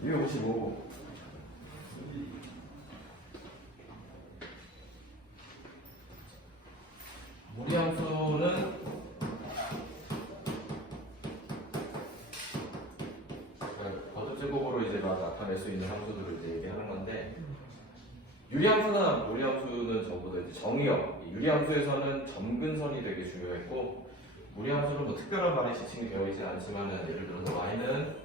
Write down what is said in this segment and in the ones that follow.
255. 무리함수는 거듭제곱으로 이제 나타낼 수 있는 함수들을 이제 얘기하는 건데, 유리함수나 무리함수는 전부 다 이제 정의역. 유리함수에서는 점근선이 되게 중요했고, 무리함수는 뭐 특별한 말이 지칭이 되어 있지 않지만은, 예를 들어서 y는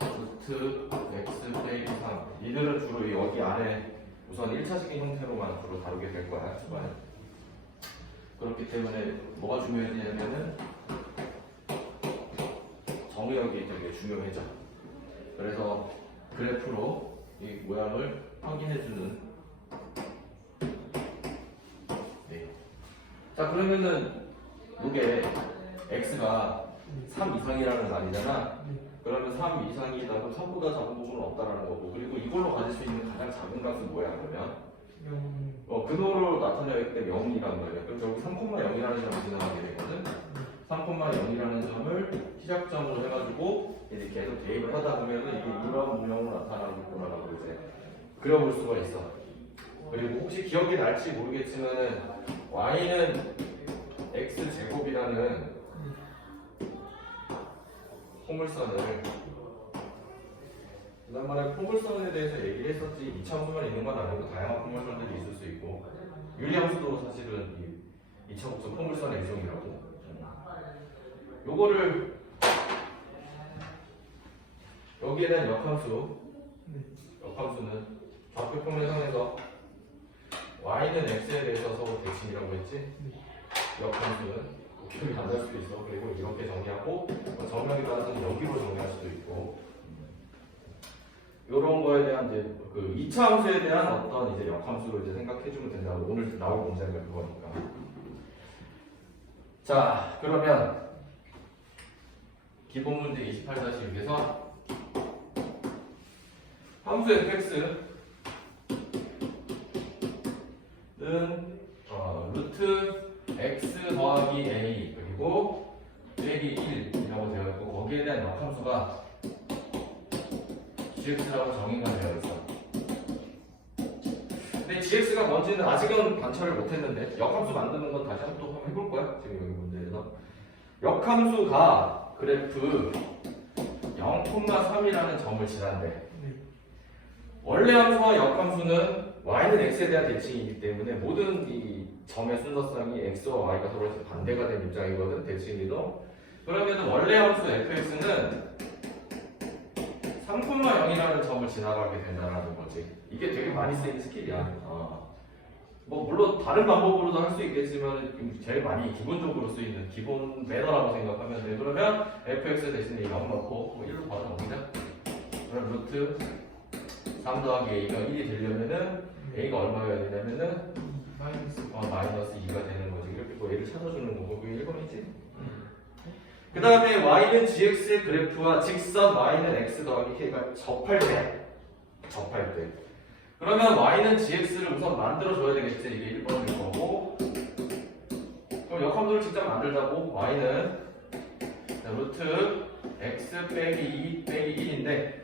루트 x 빼기 3. 이들은 주로 여기 안에 우선 1차식인 형태로만 주로 다루게 될 거야, 초반에. 그렇기 때문에 뭐가 중요해지냐면은 정의역이 되게 중요해져. 그래서 그래프로 이 모양을 확인해주는. 네. 자, 그러면은 이게 x가 3 이상이라는 말이잖아. 그러면 3 이상이다고 3보다 작은 부분은 없다라는 거고, 그리고 이걸로 가질 수 있는 가장 작은 값은 뭐야 그러면? 근호로 나타내기 때문에 0이란 말이야. 그럼 결국 3,0이라는 점을 지나가게 되거든. 3,0이라는 점을 시작점으로 해가지고 이제 계속 대입을 하다 보면은 이게 이런 문형으로 나타나겠구나라고 이제 그려볼 수가 있어. 그리고 혹시 기억이 날지 모르겠지만은 y는 x 제곱이라는 포물선을, 지난번에 포물선에 대해서 얘기했었지, 이차함수만 있는 건 아니고 다양한 포물선들이 있을 수 있고, 유리함수도 사실은 이 이차함수 포물선의 일종이라고. 요거를 여기에 대한 역함수는 좌표 평면상에서 y는 x에 대해서 서로 대칭이라고 했지. 역함수는 기억이 안 날 수도 있어. 그리고 이렇게 정리하고 정렬에 따라서는 여기로 정리할 수도 있고, 이런 거에 대한 이제 그 2차 함수에 대한 어떤 이제 역함수로 이제 생각해주면 된다고. 오늘 나올 문제가 그거니까. 자, 그러면 기본 문제 28-6에서 함수 fx는 루트 x 더하기 a 그리고 빼기 1이라고 되어 있고, 거기에 대한 역함수가 gx라고 정의가 되어 있어. 근데 gx가 뭔지는 아직은 관찰을 못했는데, 역함수 만드는 건 다시 한번 해볼 거야. 지금 여기 문제에서 역함수가 그래프 0,3이라는 점을 지난대. 원래 함수와 역함수는 y는 x에 대한 대칭이기 때문에 모든 이 점의 순서상이 x와 y가 서로 반대가 된 입장이거든, 대칭이도. 그러면 원래 함수 fx는 3,0이라는 점을 지나가게 된다는 거지. 이게 되게 많이 쓰이는 스킬이야. 뭐 물론 다른 방법으로도 할 수 있겠지만 제일 많이 기본적으로 쓰이는 기본 매너라고 생각하면 돼. 그러면 fx 대신에 0 넣고 뭐 1로 바로 넘기자. 그럼 루트 3 더하기 a가 1이 되려면은 a가 얼마여야 되냐면은 마이너스 2가 되는 거지. 이렇게 뭐 a를 찾아주는 거고, 그게 1번이지. 그 다음에 y는 gx의 그래프와 직선 y는 x 더하기 k가 접할 때. 그러면 y는 gx를 우선 만들어줘야 되겠지. 이게 1번일 거고. 그럼 역함수를 직접 만들자고. y는 루트 x 빼기 2 빼기 1인데,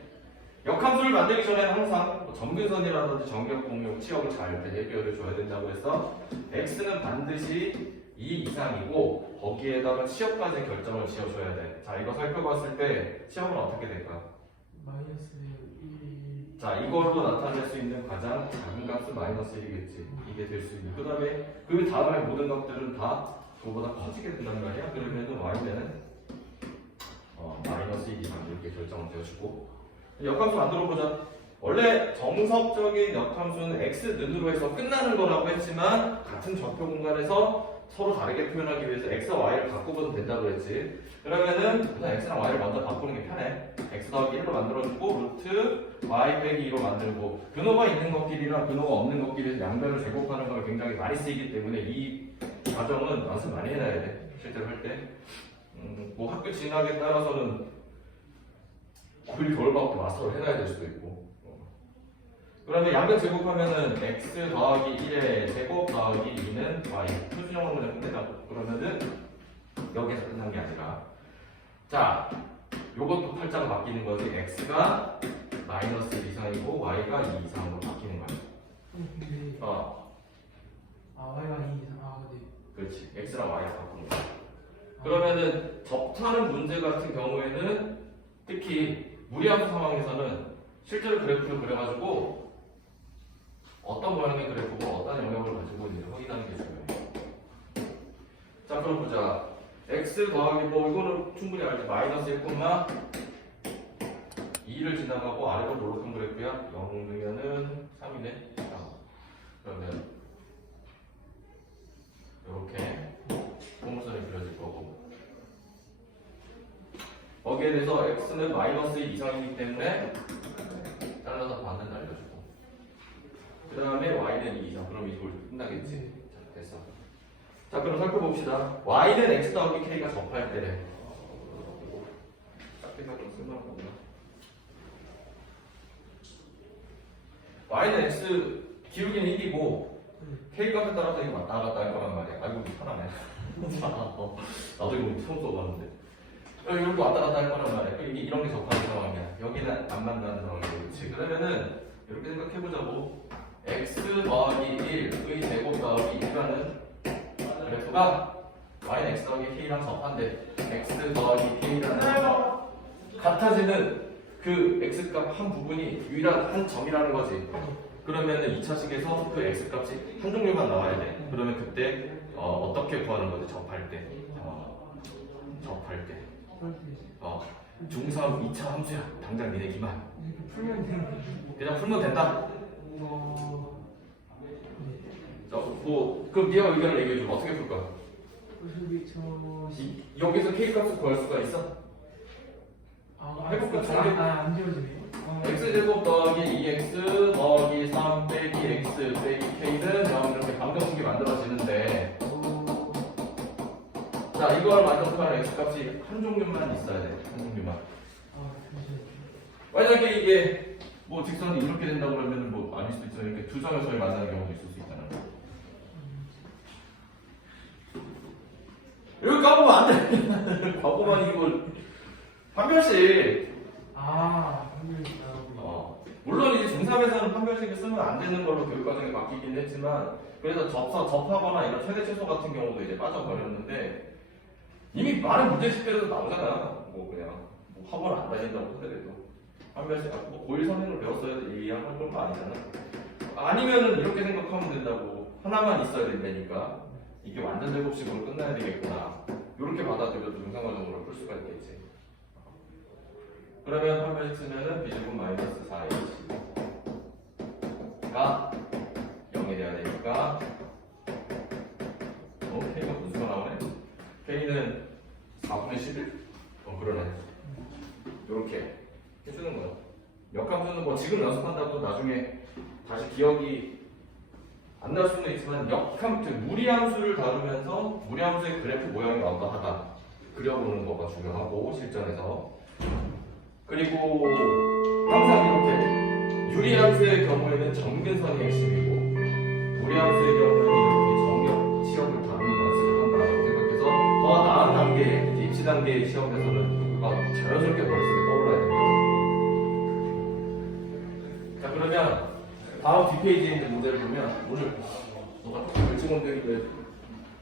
역함수를 만들기 전에는 항상 점근선이라든지 정격, 공역, 치역을 잘 대비를 줘야 된다고 해서 x는 반드시 2 이상이고 거기에다가 치역까지 결정을 지어줘야 돼. 자, 이거 살펴봤을 때 치역은 어떻게 될까? 마이너스 1이. 자, 이걸로 나타낼 수 있는 가장 작은 값은 마이너스 1이겠지. 이게 될 수 있는. 그 다음에 모든 값들은 다 그거보다 커지게 된단 말이야. 그러면은 y는 마이너스 1 이상 이렇게 결정을 되어주고, 역함수 만들어 보자. 원래 정석적인 역함수는 x는으로 해서 끝나는 거라고 했지만, 같은 좌표 공간에서 서로 다르게 표현하기 위해서 x와 y를 바꾸면 된다고 했지. 그러면은 우선 x랑 y를 먼저 바꾸는 게 편해. x 더하기 1로 만들어주고 루트 y 빼기 2로 만들고, 근호가 있는 것끼리랑 근호가 없는 것끼리 양변을 제곱하는 걸 굉장히 많이 쓰이기 때문에 이 과정은 연습 많이 해놔야 돼. 실제로 할 때. 뭐 학교 진학에 따라서는 글 겨울방학도 마스터를 해놔야 될 수도 있고. 그러면 양변 제곱하면은 x 더하기 1의 제곱 더하기 2는 y. 표준형으로 그냥 끝내자고. 그러면은 여기서 끝난 게 아니라, 자, 요것도 팔자가 바뀌는 거지. x가 마이너스 이상이고 y가 2 이상으로 바뀌는 거야. 근데 Y가 2 이상 네. 그렇지. x랑 y가 바꾸는 거야. 그러면은 접하는 문제 같은 경우에는 특히 무리함수 상황에서는 실제로 그래프를 그려가지고 어떤 모양의 그래프고 어떤 영역을 가지고 있는지 확인하는 게 중요해요. 자, 그럼 보자. x 더하기 뭐 이거는 충분히 알지. 마이너스 1, 2를 지나가고 아래로 볼록한 그래프야. 0이면은 3이네. 자, 그러면 이렇게 포물선이 그려질 거고, 거기에 대해서 x는 마이너스 1 이상이기 때문에 잘라서 반은 알려주고, 그 다음에 y는 2 이상. 그럼 이걸 끝나겠지. 자, 됐어. 자, 그럼 살펴봅시다. y는 x 더하기 k가 접할 때래. 짝대기가 좀 쓸만한 거구나. y는 x 기울기는 1이고 k 값에 따라서 이거 왔다 갔다 할 거란 말이야. 아이고 편하네. 나도 이거 처음 써봤는데. 이렇게 왔다 갔다 할 거란 말이야. 이런 게 접하는 상황이야. 여기는 안 만나는 상황이야. 그렇지. 그러면은 이렇게 생각해보자고. x 더하기 1의 제곱 더하기 1이라는 그래프가 y는 x 더하기 k랑 접한대. x 더하기 k라는 같아지는 그 x값 한 부분이 유일한 한 점이라는 거지. 그러면은 2차식에서 그 x값이 한 종류만 나와야 돼. 그러면 그때 어떻게 구하는 거지? 접할 때. 접할 때. 중3 2차 함수야. 당장 니네 기만. 풀면 되는 그냥 풀면 된다. 자, 뭐 그럼 네가 의견을 얘기해 줘. 어떻게 풀까? 여기서 k 값을 구할 수가 있어? 해볼까? 안 지워지네요. x제곱 더하기 2x 더하기 3 빼기 x 빼기 k는 이렇게 방정식이 만들어지는데, 자, 이걸 만족하는 x값이 한 종류만 있어야 돼. 한 종류만. 만약에 이게 뭐 직선이 이렇게 된다고 그러면 뭐 아닐 수도 있지만 이렇게 두 점의 선이 만나는 경우도 있을 수 있잖아. 여기 까보면 안 돼. 과거만 이걸 판별식. 물론 이제 중3에서는 판별식을 쓰면 안 되는 걸로 교육과정에 바뀌긴 했지만, 그래서 접하거나 이런 최대 최소 같은 경우도 이제 빠져버렸는데, 이미 많은 문제집들에서 나오잖아. 뭐 그냥 뭐 학원 안 다닌다고 하더라도 판별식 뭐 고1 선생으로 배웠어야 이해할 건 아니잖아. 아니면은 이렇게 생각하면 된다고. 하나만 있어야 된다니까. 이게 완전 제곱식으로 끝나야 되겠구나. 이렇게 받아들여도 중상과정으로 풀 수가 있겠지. 그러면 판별식 쓰면은 b제곱 마이너스 4h가 0이 돼야 되니까 k가 분수가 나오네. k는 4분의 11. 그러네. 요렇게 해주는 거야. 역함수는 뭐 지금 연습한다고 나중에 다시 기억이 안 날 수는 있지만, 무리함수를 다루면서 무리함수의 그래프 모양이 어떠하다 그려보는 거가 중요하고, 실전에서. 그리고 항상 이렇게 유리함수의 경우에는 정근선이 핵심이고, 무리함수의 경우에는 이렇게 정역 시험을 다루는 연습을 한다고 생각해서 더 나은 단계, 이제 입시 단계의 시험에서는 그거가 자연스럽게 머릿속에 떠올라야 됩니다. 자, 그러면 다음 뒷페이지에 있는 문제를 보면, 오늘 너가 조금 일찍 온데 왜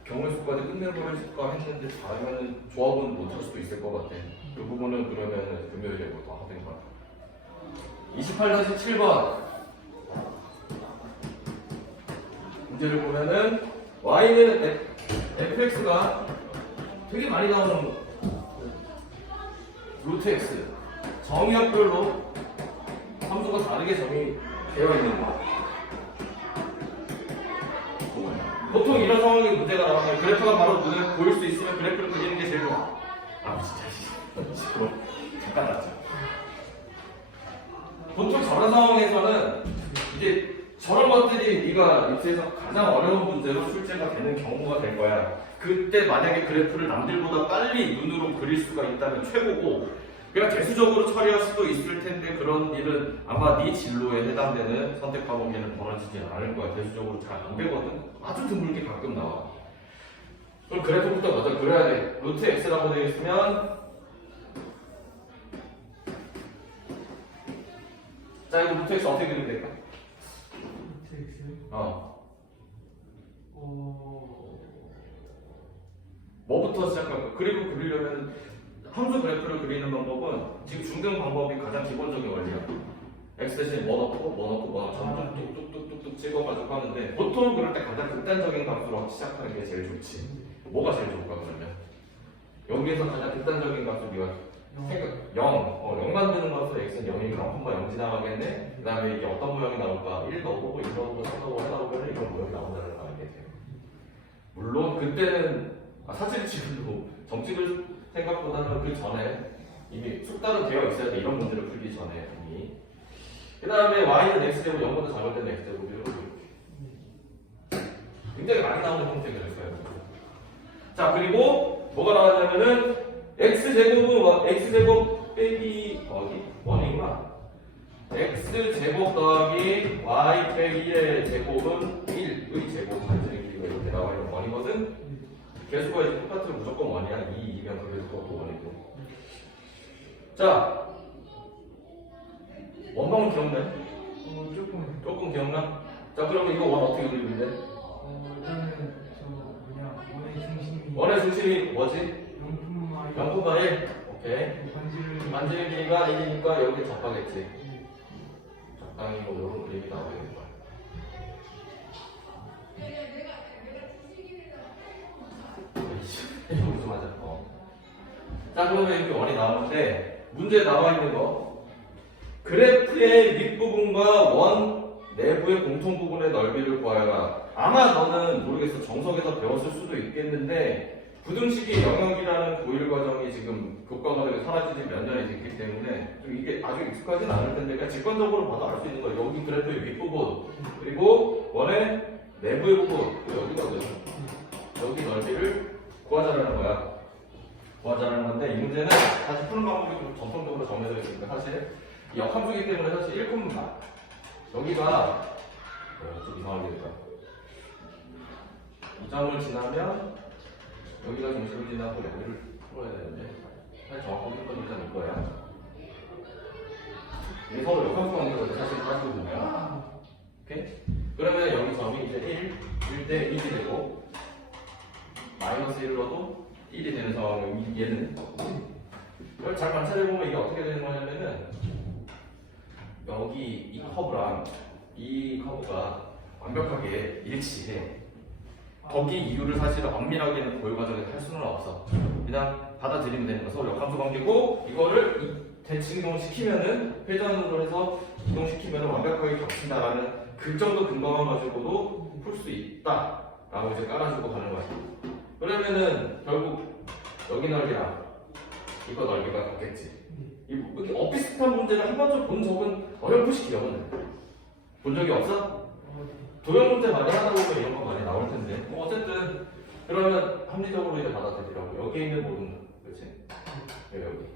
경우의 수까지 끝내버릴까 했는데 잘하면 조합은 못할 수도 있을 것 같아. 이 부분은 그러면 금요일에 뭐 더 하든가. 28-7번 문제를 보면은 y는 fx가 되게 많이 나오는 루트 x 정역별로 함수가 다르게 정의 되어 있는 거. 보통 이런 상황에 문제가 나오면 그래프가 바로 눈에 보일 수 있으면 그래프를 그리는 게 제일 좋아. 진짜 잠깐 놨죠. 보통 저런 상황에서는 이제 저런 것들이 네가 입시에서 가장 어려운 문제로 출제가 되는 경우가 될 거야. 그때 만약에 그래프를 남들보다 빨리 눈으로 그릴 수가 있다면 최고고, 그냥 대수적으로 처리할 수도 있을 텐데 그런 일은 아마 네 진로에 해당되는 선택 과목에는 벌어지지 않을 거야. 대수적으로 잘 안 되거든. 아주 드물게 가끔 나와. 그럼 그래프부터 먼저 그려야 돼. 루트 x라고 되어 있으면 자, 이거 루트 x 어떻게 그리면 될까? X. 뭐부터 시작할까? 그리고 그리려면 함수 그래프를 그리는 방법은 지금 중등 방법이 가장 기본적인 원리야. x 대신 뭐 넣고 전부 뚝뚝뚝뚝뚝 찍어가지고 하는데 보통 그럴 때 가장 극단적인 값으로 시작하는 게 제일 좋지. 뭐가 제일 좋을까 그러면? 여기에서 가장 극단적인 값을 네가 생각 0 만드는 것으로 x는 0이면 0,0 지나가겠네. 그 다음에 이게 어떤 모양이 나올까? 1 넣어보고 1 넣어보고 3 넣어보고 4 넣어보면 이런 모양이 나온다는 거 알게 돼요. 물론 그때는 사실 지금도 정식을 생각보다는 그 전에 이미 숙달은 되어 있어야 돼. 이런 문제를 풀기 전에 이미. 그 다음에 y는 x제곱 0보다 작을 때는 x제곱이라고 이렇게 굉장히 많이 나오는 형태가 됐어요. 자, 그리고 뭐가 나왔냐면은 x제곱은 x제곱 빼기 더하기 1이구나. x제곱 더하기 y 빼기 1의 제곱은 1의 제곱 반지르기가 이렇게 나와 있는 1이거든. 개수가 이제 똑같으면 무조건 1이야. 2이면 그 개수가 5원이고. 자, 원방은 기억나요? 조금 기억나? 자, 그러면 이거 원 어떻게 그리면 돼? 일단은 저 뭐냐 원의 중심이 뭐지? 0,1. 오케이. 반지름 길이가 1이니까 여기 적하겠지. 적당히 뭐 이런 그림이 나오겠는 거야. 여기서 맞아. 자, 그러면 이렇게 원이 나오는데 문제에 나와 있는 거 그래프의 윗부분과 원 내부의 공통 부분의 넓이를 구하여라. 아마 너는 모르겠어. 정석에서 배웠을 수도 있겠는데 부등식의 영역이라는 고일 과정이 지금 교과 과정에 사라지지 몇 년이 됐기 때문에 좀 이게 아주 익숙하진 않을 텐데 그냥 직관적으로 봐도 알 수 있는 거예요. 여기 그래프의 윗부분 그리고 원의 내부의 부분 여기거든. 여기 넓이를 구하자라는 거야. 구하자라는 건데 이 문제는 사실 푸는 방법이 좀 전통적으로 정해져 있으니까 사실 이 역함수이기 때문에 사실 1, 여기가 좀 이상하게 됐다. 이 점을 지나면 여기가 중심을 지나고 여기를 풀어야 되는데 사실 정확하게 했던 이점이 이거야. 이게 서로 역함수 관계거든 사실 따지고 보면. 오케이? 그러면 여기 점이 이제 1대 1이 되고 마이너스 1을 넣어도 1이 되는 상황이고 얘는 이걸 잘 관찰해보면 이게 어떻게 되는 거냐면은 여기 이 커브랑 이 커브가 완벽하게 일치해. 거기 이유를 사실 엄밀하게는 고유 과정에서 할 수는 없어. 그냥 받아들이면 되는 거. 서로 역함수 관계고 이거를 대칭 이동시키면은 회전으로 해서 이동시키면은 완벽하게 겹친다라는 그 정도 근거만 가지고도 풀 수 있다라고 이제 깔아주고 가는 거야. 그러면은 결국 여기 넓이랑 이거 넓이가 같겠지. 이렇게 엇비슷한 문제를 한 번쯤 본 적은 어렴풋이 기억은 해. 본 적이 없어? 도형 문제 많이 하다 보면 이런 거 많이 나올 텐데. 뭐 어쨌든 그러면 합리적으로 이제 받아들이라고. 여기에 있는 모든 그렇지? 여기.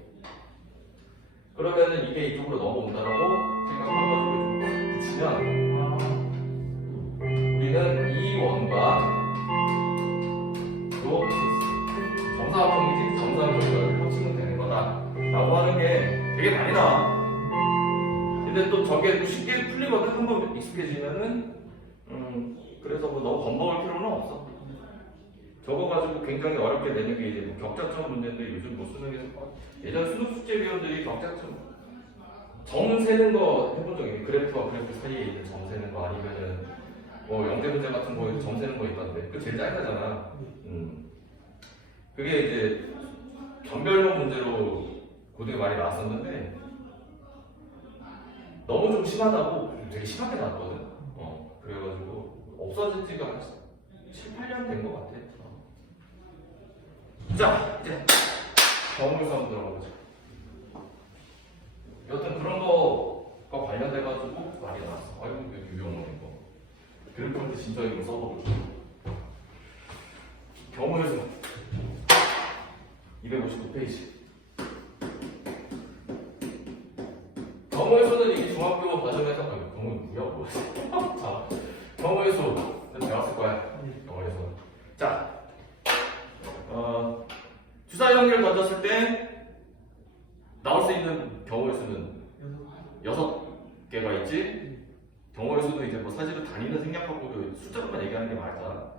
그러면은 이게 이쪽으로 넘어온다라고 생각하고 붙이면 우리는 이 원과 정사각형이지 정사각형을 합치면 되는 거다라고 하는 게 되게 많이 나와. 근데 또 저게 또 쉽게 풀리거든. 한번 익숙해지면은 그래서 뭐 너무 겁먹을 필요는 없어. 저거 가지고 굉장히 어렵게 내는 게 이제 뭐 격자점 문제인데 요즘 뭐 수능에서 예전 수능 숙제위원들이 격자점 점 세는 거 해본 적 있니? 그래프와 그래프 사이에 있는 점 세는 거 아니면은 뭐 영재 문제 같은 거에 점 세는 거 있던데 그 제일 짧다잖아. 그게 이제 변별력 문제로 고등에 많이 나왔었는데 너무 좀 심하다고 되게 심하게 나왔거든. 그래가지고 없어진 지가 한 7, 8년 된 것 같아. 자, 이제 경우에서 한번 들어가보자. 여튼 그런 거가 관련돼가지고 많이 나왔어. 아이고, 왜 유용한 거. 그래프한테 진짜 이거 써보고 싶어. 경우에서 259페이지. 경우에서는 이게 중학교 과정에서 경우는 뭐야? 자, 경우에서 배웠을 거야. 경우에서. 자, 주사 연기를 던졌을 때 나올 수 있는 경우의 수는 6. 개가 있지. 경우의 수도 이제 뭐 사실은 단위는 생략하고 그 숫자로만 얘기하는 게 맞아.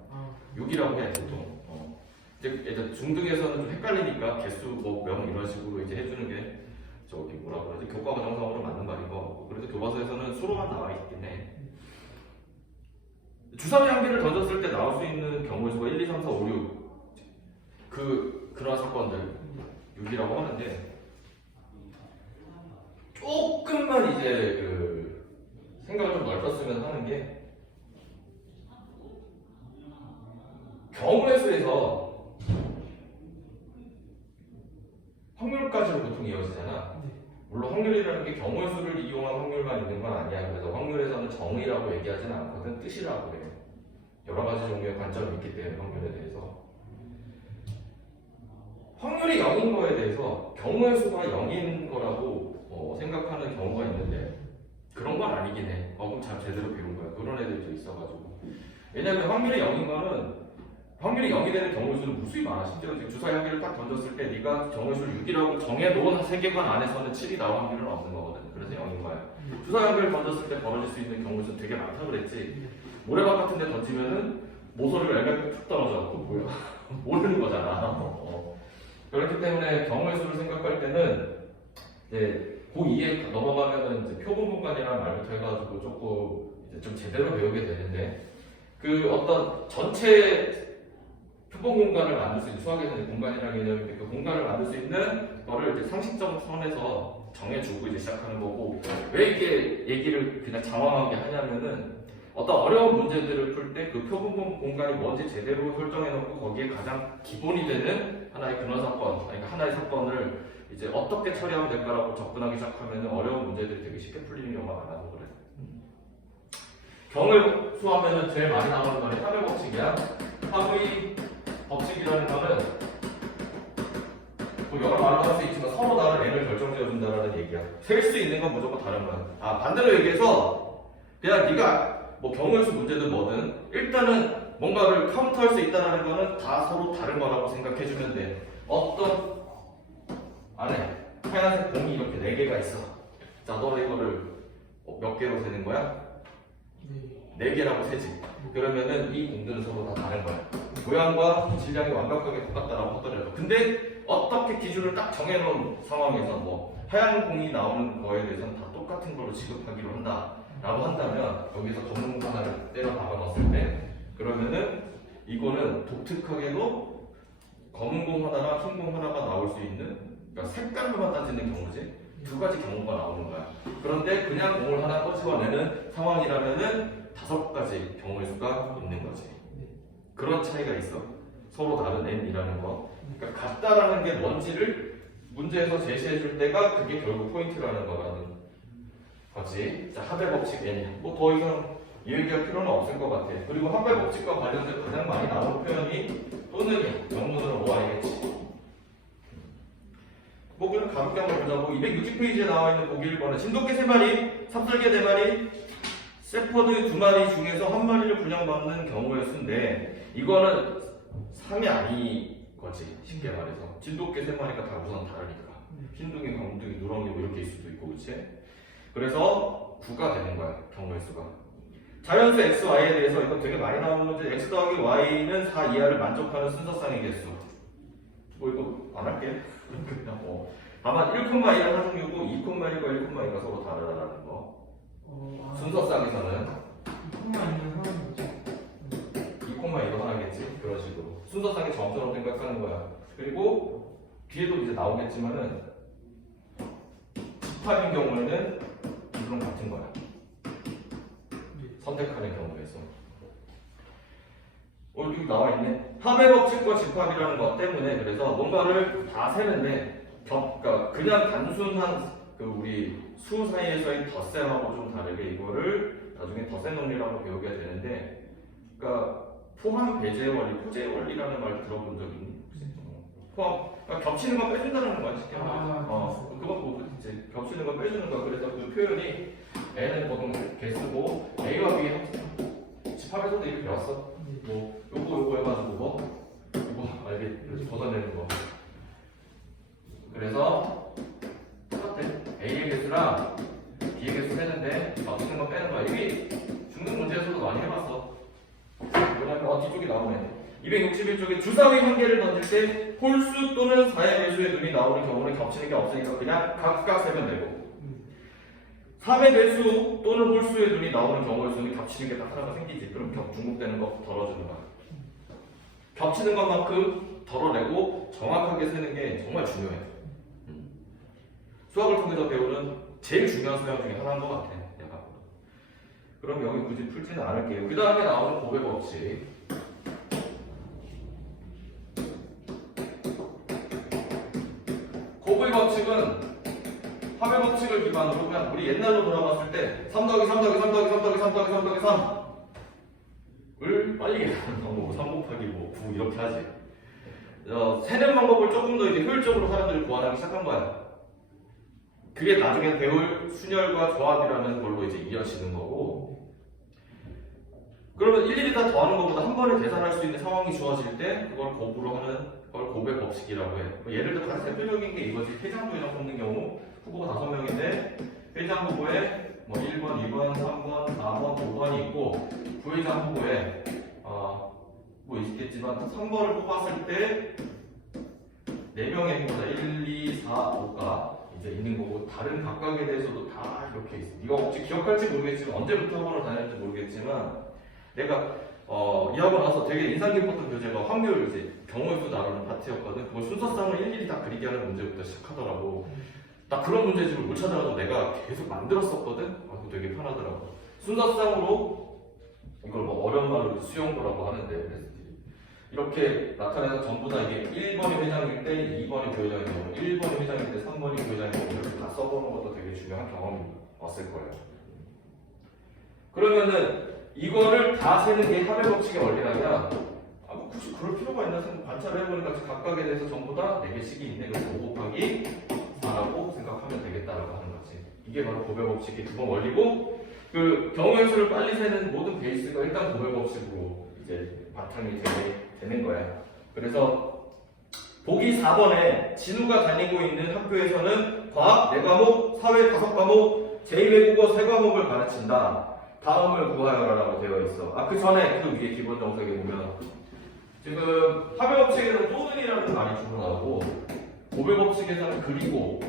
6이라고 해 보통. 이제 중등에서는 좀 헷갈리니까 개수 뭐 명 이런 식으로 이제 해주는 게 저기 뭐라 그러지 교과과 정상으로 맞는 말인 거 같고, 그래서 교과서에서는 수로만 나와 있긴 해. 주사위 한 개를 던졌을 때 나올 수 있는 경우의 수가 1, 2, 3, 4, 5, 6 그런 사건들 6이라고 하는데, 조금만 이제 그 생각을 좀 넓혔으면 하는 게, 경우의 수에서 확률까지로 보통 이어지잖아. 물론 확률이라는 게 경우의 수를 이용한 확률만 있는 건 아니야. 그래서 확률에서는 정의라고 얘기하지는 않거든. 뜻이라고 해. 여러 가지 종류의 관점이 있기 때문에 확률에 대해서. 확률이 0인 거에 대해서 경우의 수가 0인 거라고 생각하는 경우가 있는데, 그런 건 아니긴 해. 그럼 잘 제대로 배운 거야. 그런 애들도 있어가지고. 왜냐면 확률이 0인 거는, 확률이 0이 되는 경우의 수는 무수히 많아. 심지어 주사위 한 개를 딱 던졌을 때 네가 경우의 수를 6이라고 정해놓은 세계관 안에서는 7이 나올 확률은 없는 거거든. 그래서 0인 거야. 주사위 한 개를 던졌을 때 벌어질 수 있는 경우의 수는 되게 많다 그랬지. 모래밭 같은 데 던지면은 모서리가 얄밉게 툭 떨어져. 그 뭐야? 모르는 거잖아. 그렇기 때문에 경우의 수를 생각할 때는 이제 고2에 넘어가면은 이제 표본 공간이라는 말부터 해가지고 조금 이제 좀 제대로 배우게 되는데, 그 어떤 전체 표본 공간을 만들 수 있는, 수학에서는 공간이라는 개념인데 그 공간을 만들 수 있는 거를 이제 상식적 선에서 정해주고 이제 시작하는 거고, 왜 이렇게 얘기를 그냥 장황하게 하냐면은 어떤 어려운 문제들을 풀 때 그 표본 공간이 뭔지 제대로 설정해놓고 거기에 가장 기본이 되는 하나의 근원 사건, 그러니까 하나의 사건을 이제 어떻게 처리하면 될까라고 접근하기 시작하면 어려운 문제들이 되게 쉽게 풀리는 경우가 많아서 그래. 경우의 수 하면은 제일 많이 나오는 거는 하벨 법칙이야. 하브의 법칙이라는 거는 뭐 여러 말로 할 수 있지만 서로 다른 n을 결정지어준다는 얘기야. 셀 수 있는 건 무조건 다른 거야. 반대로 얘기해서 그냥 네가 뭐 경우의 수 문제든 뭐든 일단은 뭔가를 카운트할 수 있다는 거는 다 서로 다른 거라고 생각해주면 돼. 어떤 안에 하얀색 공이 이렇게 4개가 있어. 자, 너 이거를 몇 개로 세는 거야? 4개라고 세지. 그러면은 이 공들은 서로 다 다른 거야. 모양과 질량이 완벽하게 똑같다라고 하더라도. 근데 어떻게 기준을 딱 정해놓은 상황에서 뭐 하얀 공이 나오는 거에 대해서는 다 똑같은 걸로 취급하기로 한다 라고 한다면, 여기서 검은 공 하나를 때려 박아 넣었을 때, 그러면은 이거는 독특하게도 검은 공 하나랑 흰 공 하나가 나올 수 있는, 그러니까 색깔로만 따지는 경우지, 2가지 경우가 나오는 거야. 그런데 그냥 공을 하나 꺼집어내는 상황이라면은 5가지 경우의 수가 있는 거지. 그런 차이가 있어. 서로 다른 n이라는 거. 그러니까 같다라는 게 뭔지를 문제에서 제시해 줄 때가 그게 결국 포인트라는 거라는 거지. 자, 하벨 법칙 n. 뭐 더 이상 얘기할 필요는 없을 것 같아. 그리고 하벨 법칙과 관련돼서 가장 많이 나오는 표현이 또는 영문으로 y겠지. 뭐 그냥 가볍게 한번 보자고. 260페이지에 나와 있는 보기 1번은 진돗개 3마리, 삽살개 4마리, 세퍼드 2마리 중에서 1마리를 분양받는 경우의 수인데, 이거는 3이 아닌 거지. 쉽게 말해서 진돗개 3마리가 다 우선 다르니까 흰둥이, 검둥이, 누렁이 뭐 이렇게 있을 수도 있고, 그치? 그래서 9가 되는 거야, 경우의 수가. 자연수 x, y에 대해서 이거 되게 많이 나오는 문제. x 더하기 y는 4 이하를 만족하는 순서상의 개수. 뭐 이거 안 할게. 그냥 뭐 다만 1,1은 하중이고 2,1과 1,2가 서로 다르다라는 거. 순서상에서는 2,2도 하나겠지. 그런 식으로 순서상의 점처럼 생각하는 거야. 그리고 뒤에도 이제 나오겠지만은 집합인 경우에는 이런 같은 거야. 선택하는 경우에서. 여기 나와 있네. 합의 법칙과 집합이라는 것 때문에, 그래서 뭔가를 다 세는데 그러니까 그냥 단순한 그 우리 수 사이에서의 덧셈하고 좀 다르게 이거를 나중에 덧셈 논리라고 배우게 되는데, 그러니까 포함 배제의 원리, 포제의 원리라는 말 들어본 적 있니? 포함, 그러니까 겹치는 거 빼준다는 거야, 쉽게 말해서. 그건 뭐 이제 겹치는 거 빼주는 거야. 그래서 그 표현이 n은 보통 개수고 a와 b의 집합에서도 이렇게 배웠어. 뭐 요거 해가지고 뭐 이거 알게 걷어내는 거. 그래서 똑같아. a의 개수랑 b의 개수 세는데 뒤쪽이 나오네. 261쪽에 주사위 한 개를 던질 때 홀수 또는 4의 배수의 눈이 나오는 경우는 겹치는 게 없으니까 그냥 각각 세면 되고 3의 배수 또는 홀수의 눈이 나오는 경우에서는 겹치는 게 딱 하나가 생기지. 그럼 중복되는 거 덜어주는 거야. 겹치는 것만큼 덜어내고 정확하게 세는 게 정말 중요해. 수학을 통해서 배우는 제일 중요한 소양 중에 하나인 것 같아. 내가. 그럼 여기 굳이 풀지는 않을게요. 그 다음에 나오는 곱의 법칙. 곱의 법칙은 합의 법칙을 기반으로 그냥 우리 옛날로 돌아갔을 때 3 더하기 3 더하기 3 더하기 3 더하기 3 더하기 3 더하기 3을 빨리 계산하는 방법으로 3 곱하기 뭐 9 이렇게 하지. 세는 방법을 조금 더 이제 효율적으로 사람들이 구하기 시작한 거야. 그게 나중에 배울 순열과 조합이라는 걸로 이제 이어지는 거고. 그러면 일일이 다 더하는 것보다 한 번에 계산할 수 있는 상황이 주어질 때 그걸 곱으로 하는 걸 곱의 법칙이라고 해. 예를 들어 가장 대표적인 게 이거지. 회장부이랑 뽑는 경우 후보가 5명인데 회장 후보에 뭐 1번, 2번, 3번, 4번, 5번이 있고 부회장 후보에 뭐 있겠지만 3번을 뽑았을 때 4명의 후보자 1, 2, 4, 5가 이제 있는 거고 다른 각각에 대해서도 다 이렇게 있어. 네가 혹시 기억할지 모르겠지만 언제부터 학원을 다녔는지 모르겠지만 내가 이 학원 와서 되게 인상 깊었던 교재가 확률 이제 경우의 수 다루는 파트였거든. 그걸 순서상을 일일이 다 그리게 하는 문제부터 시작하더라고. 나 그런 문제집을 못 찾아가서 내가 계속 만들었었거든. 그거 되게 편하더라고. 순서상으로 이걸 뭐 어려운 말로 수용도라고 하는데 이렇게 나타내서 전부 다 이게 1번이 회장일 때 2번이 부회장일 경우 1번이 회장일 때 3번이 부회장일 경우 이렇게 다 써보는 것도 되게 중요한 경험이었을 거예요. 그러면은 이거를 다 세는 게 합의 법칙의 원리라면 뭐 굳이 그럴 필요가 있나 생각 관찰을 해보니까 각각에 대해서 전부 다 4개씩이 있네. 그래서 5 곱하기 4라고 생각하면 되겠다라고 하는 거지. 이게 바로 곱의 법칙의 두 번 원리고 그 경우의 수를 빨리 세는 모든 베이스가 일단 곱의 법칙으로 이제 바탕이 되는 거야. 그래서 보기 4번에 진우가 다니고 있는 학교에서는 과학 4과목, 사회 5과목, 제2외국어 3과목을 가르친다. 다음을 구하여라라고 되어 있어. 그 전에 그 위에 기본 정석에 보면 지금 합의 법칙에서는 또는이라는 말이 주로 나오고 곱의 법칙에서는 그리고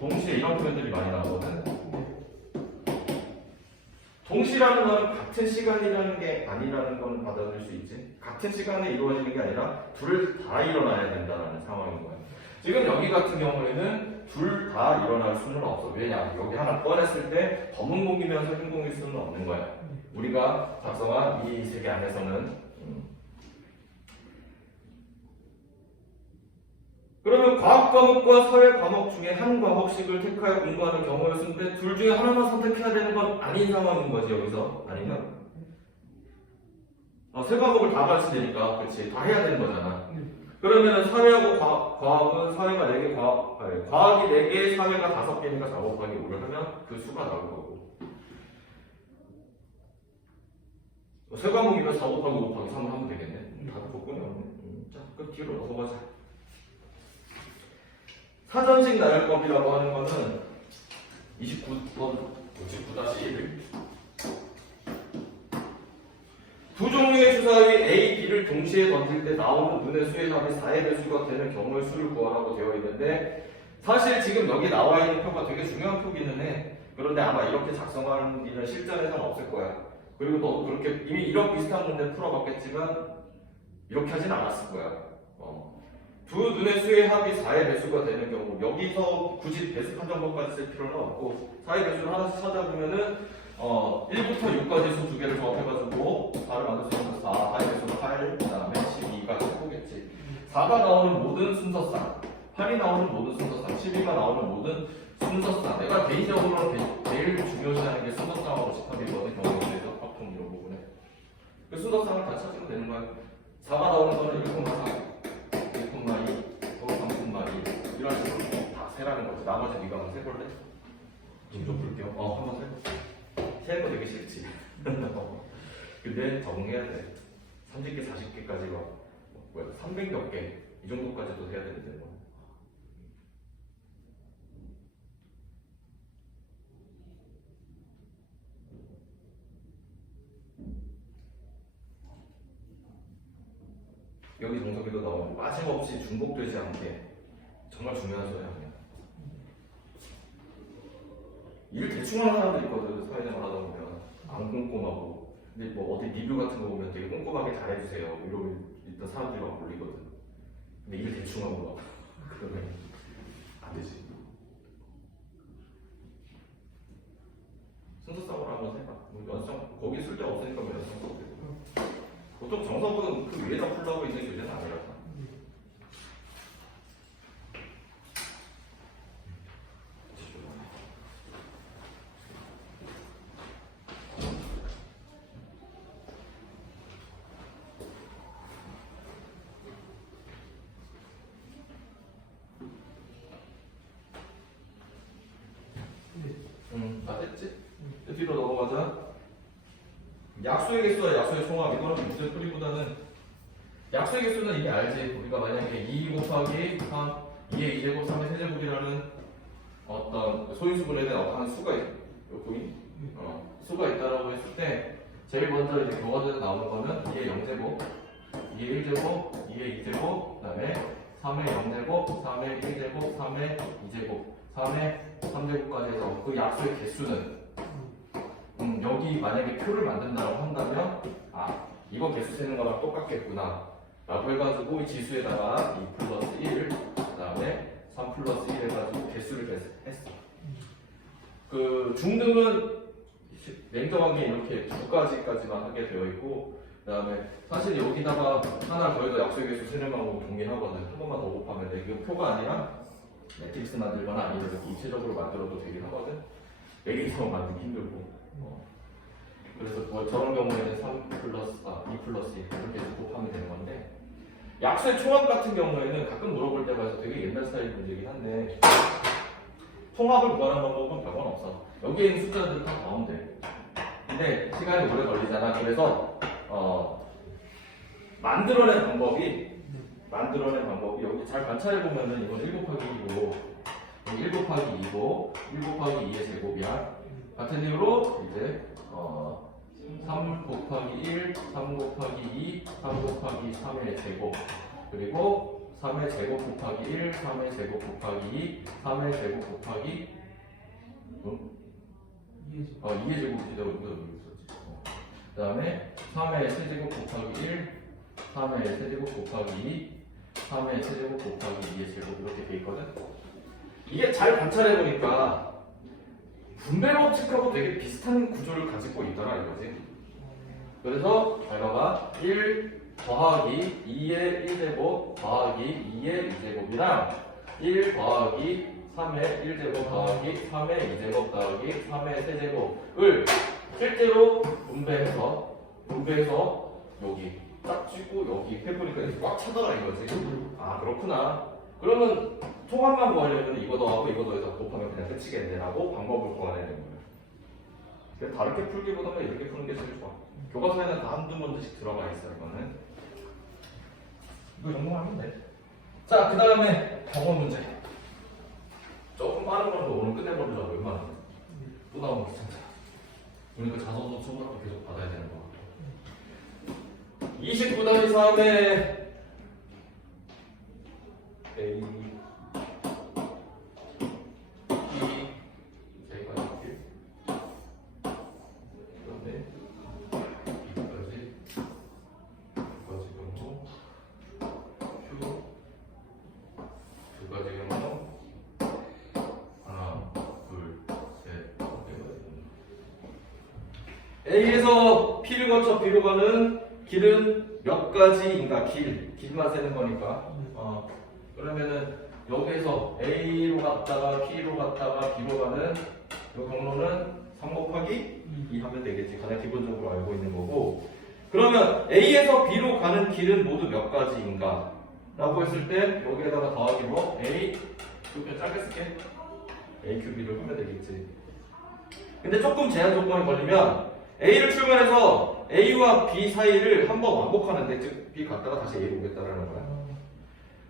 동시에 이런 표현들이 많이 나오거든. 동시라는 건 같은 시간이라는 게 아니라는 건 받아들일 수 있지. 같은 시간에 이루어지는 게 아니라 둘 다 일어나야 된다는 상황인 거야. 지금 여기 같은 경우에는 둘 다 일어날 수는 없어. 왜냐? 여기 하나 꺼냈을 때 검은 공이면서 흰 공일 수는 없는 거야. 우리가 작성한 이 세계 안에서는 그러면 과학 과목과 사회 과목 중에 한 과목씩을 택하여 공부하는 경우의 수인데 둘 중에 하나만 선택해야 되는 건 아닌 상황인 거지. 여기서 아닌가? 세 과목을 다 가르치니까 그렇지. 다 해야 되는 거잖아. 그러면 사회하고 과학은 사회가 4개, 과학이 4개, 사회가 5개니까 4 곱하기 5를 하면 그 수가 나올 거고. 세 과목이면 4 곱하기 5 곱하기 3을 하면 되겠네. 다들 복근이 없네. 자, 그럼 뒤로 넘어가자. 사전식 나열법이라고 하는 거는 29번, 59-1 두 종류의 주사위 A, B를 동시에 던질 때 나오는 눈의 수의 합이 4의 배수가 되는 경우의 수를 구하라고 되어 있는데 사실 지금 여기 나와 있는 표가 되게 중요한 표기는 해. 그런데 아마 이렇게 작성하는 일은 실전에서는 없을 거야. 그리고 너도 그렇게 이미 이런 비슷한 문제 풀어봤겠지만 이렇게 하진 않았을 거야. 두 눈의 수의 합이 4의 배수가 되는 경우 여기서 굳이 배수 판정법까지 쓸 필요는 없고 4의 배수를 하나씩 찾아보면은 1부터 6까지 수 2개를 조합해가지고 4를 만들 수 있는 4, 4의 배수가 8, 그 다음에 12가 해보겠지. 4가 나오는 모든 순서상 8이 나오는 모든 순서상 12가 나오는 모든 순서상 내가 개인적으로 제일 중요시하는 게 순서상하고 집합이거든. 경우에서 보통 이런 부분에 그 순서상을 다 찾으면 되는 거야. 4가 나오는 거는 1,4 1,2, 3,2 이런 식으로 다 세라는 거지. 나머지 네가 한번 세볼래? 좀 볼게요. 한번 세. 세는 거 되게 싫지. 근데 적응해야 돼. 30개, 40개까지가 300몇 개 이 정도까지도 해야 되는데 뭐. 여기 정석이도 나오고 빠짐없이 중복되지 않게 정말 중요한 소리야. 일 대충 하는 사람들 있거든. 사회생활 하다 보면 안 꼼꼼하고 근데 뭐 어디 리뷰 같은 거 보면 되게 꼼꼼하게 잘해주세요 이러고 일단 사람들이 막 몰리거든. 근데 일 대충 하고 막 그러면 안 되지. 순서상으로 한번 해봐. 뭐 연습장 거기 쓸데 없으니까 뭐 연습장 써도 되고. 보통 정석은 그 위에다 풀라고 있는 교재는 아니라서. 다 됐지? 뒤로 넘어가자. 약수의 개수와 약수의 총합 이거는 문제 풀이보다는 약수의 개수는 이미 알지. 우리가 만약에 2 곱하기 3, 2의 2제곱, 3의 세제곱이라는 어떤 소인수분에 대한 어떤 수가 있, 보이? 수가 있다라고 했을 때 제일 먼저 이제 교과서에서 나오는 거는 2의 0제곱, 2의 1제곱, 2의 2제곱, 그다음에 3의 0제곱, 3의 1제곱, 3의 2제곱, 3의 3제곱까지 해서 그 약수의 개수는 여기 만약에 표를 만든다고 한다면 이거 개수 세는 거랑 똑같겠구나 라고 해가지고 이 지수에다가 2 플러스 1 그 다음에 3 플러스 1 해가지고 개수를 했어. 그 중등은 냉정하게 이렇게 2가지까지만 하게 되어 있고 그 다음에 사실 여기다가 하나 더해서 약수의 개수 세는 방법은 동일하거든. 한 번만 더 곱하면 돼. 이거 표가 아니라 매트릭스 만들거나 아니면 이렇게 입체적으로 만들어도 되긴 하거든. 4개 이상 만들기 힘들고 그래서 뭐 저런 경우에는 3 플러스 2 플러스 1 이렇게 해서 곱하면 되는 건데 약수의 총합 같은 경우에는 가끔 물어볼 때가 있어서 되게 옛날 스타일 문제긴 한데 총합을 구하는 방법은 별건 없어. 여기에 있는 숫자들 다 더하면 돼. 근데 시간이 오래 걸리잖아. 그래서 만들어낸 방법이 여기 잘 관찰해 보면은 이건 1 곱하기 2고 1 곱하기 2고 1 곱하기 2의 제곱이야. 같은 이유로 이제 3 곱하기 1, 3 곱하기 2, 3 곱하기 3의 제곱 그리고 3의 제곱 곱하기 1, 3의 제곱 곱하기 2, 3의 제곱 곱하기 2의 제곱이다. 그 다음에 3의 세제곱 곱하기 1, 3의 세제곱 곱하기 2, 3의 세제곱 곱하기 2의 제곱 이렇게 돼 있거든. 이게 잘 관찰해보니까 분배 법칙하고 되게 비슷한 구조를 가지고 있더라 이거지. 그래서 결과가 1 더하기 2의 1제곱 더하기 2의 2제곱이랑 1 더하기 3의 1제곱 더하기 3의 2제곱 더하기 3의 세제곱을 실제로 분배해서 여기 딱 찍고 여기 해보니까 이렇게 꽉 차더라 이거지. 그렇구나. 그러면 총합만 구하려면 이거 더하고 이거 더해서 곱하면 그냥 끝이겠네라고 방법을 구하내는 거예요. 그래서 다르게 풀기보다는 이렇게 푸는 게 제일 좋아. 교과서에는 다 한두 문제씩 들어가 있어 이거는. 이거 정도만 하면 돼. 자, 그 다음에 경험 문제. 조금 빠른 걸로 오늘 끝내버리려고 웬만하면. 또 나오면 귀찮잖아. 그러니까 자소서 수업을 계속 받아야 되는 거. 29-3에 A, B, J가 이렇게 그런데 B까지 경로 Q 두 가지 경로 하나, 둘, 셋, A에서 P를 거쳐 B로 가는 길은 몇 가지인가? 길만 세는 거니까. 그러면은 여기에서 A로 갔다가 P로 갔다가 B로 가는 이 경로는 3 곱하기 2 하면 되겠지. 가장 기본적으로 알고 있는 거고. 그러면 A에서 B로 가는 길은 모두 몇 가지인가? 라고 했을 때 여기에다가 더하기로 A 이렇게 짧게 쓸게. A 큐비를 하면 되겠지. 근데 조금 제한 조건이 걸리면 A를 출발해서 A와 B 사이를 한번 왕복하는데 즉 B 갔다가 다시 A로 오겠다라는 거야.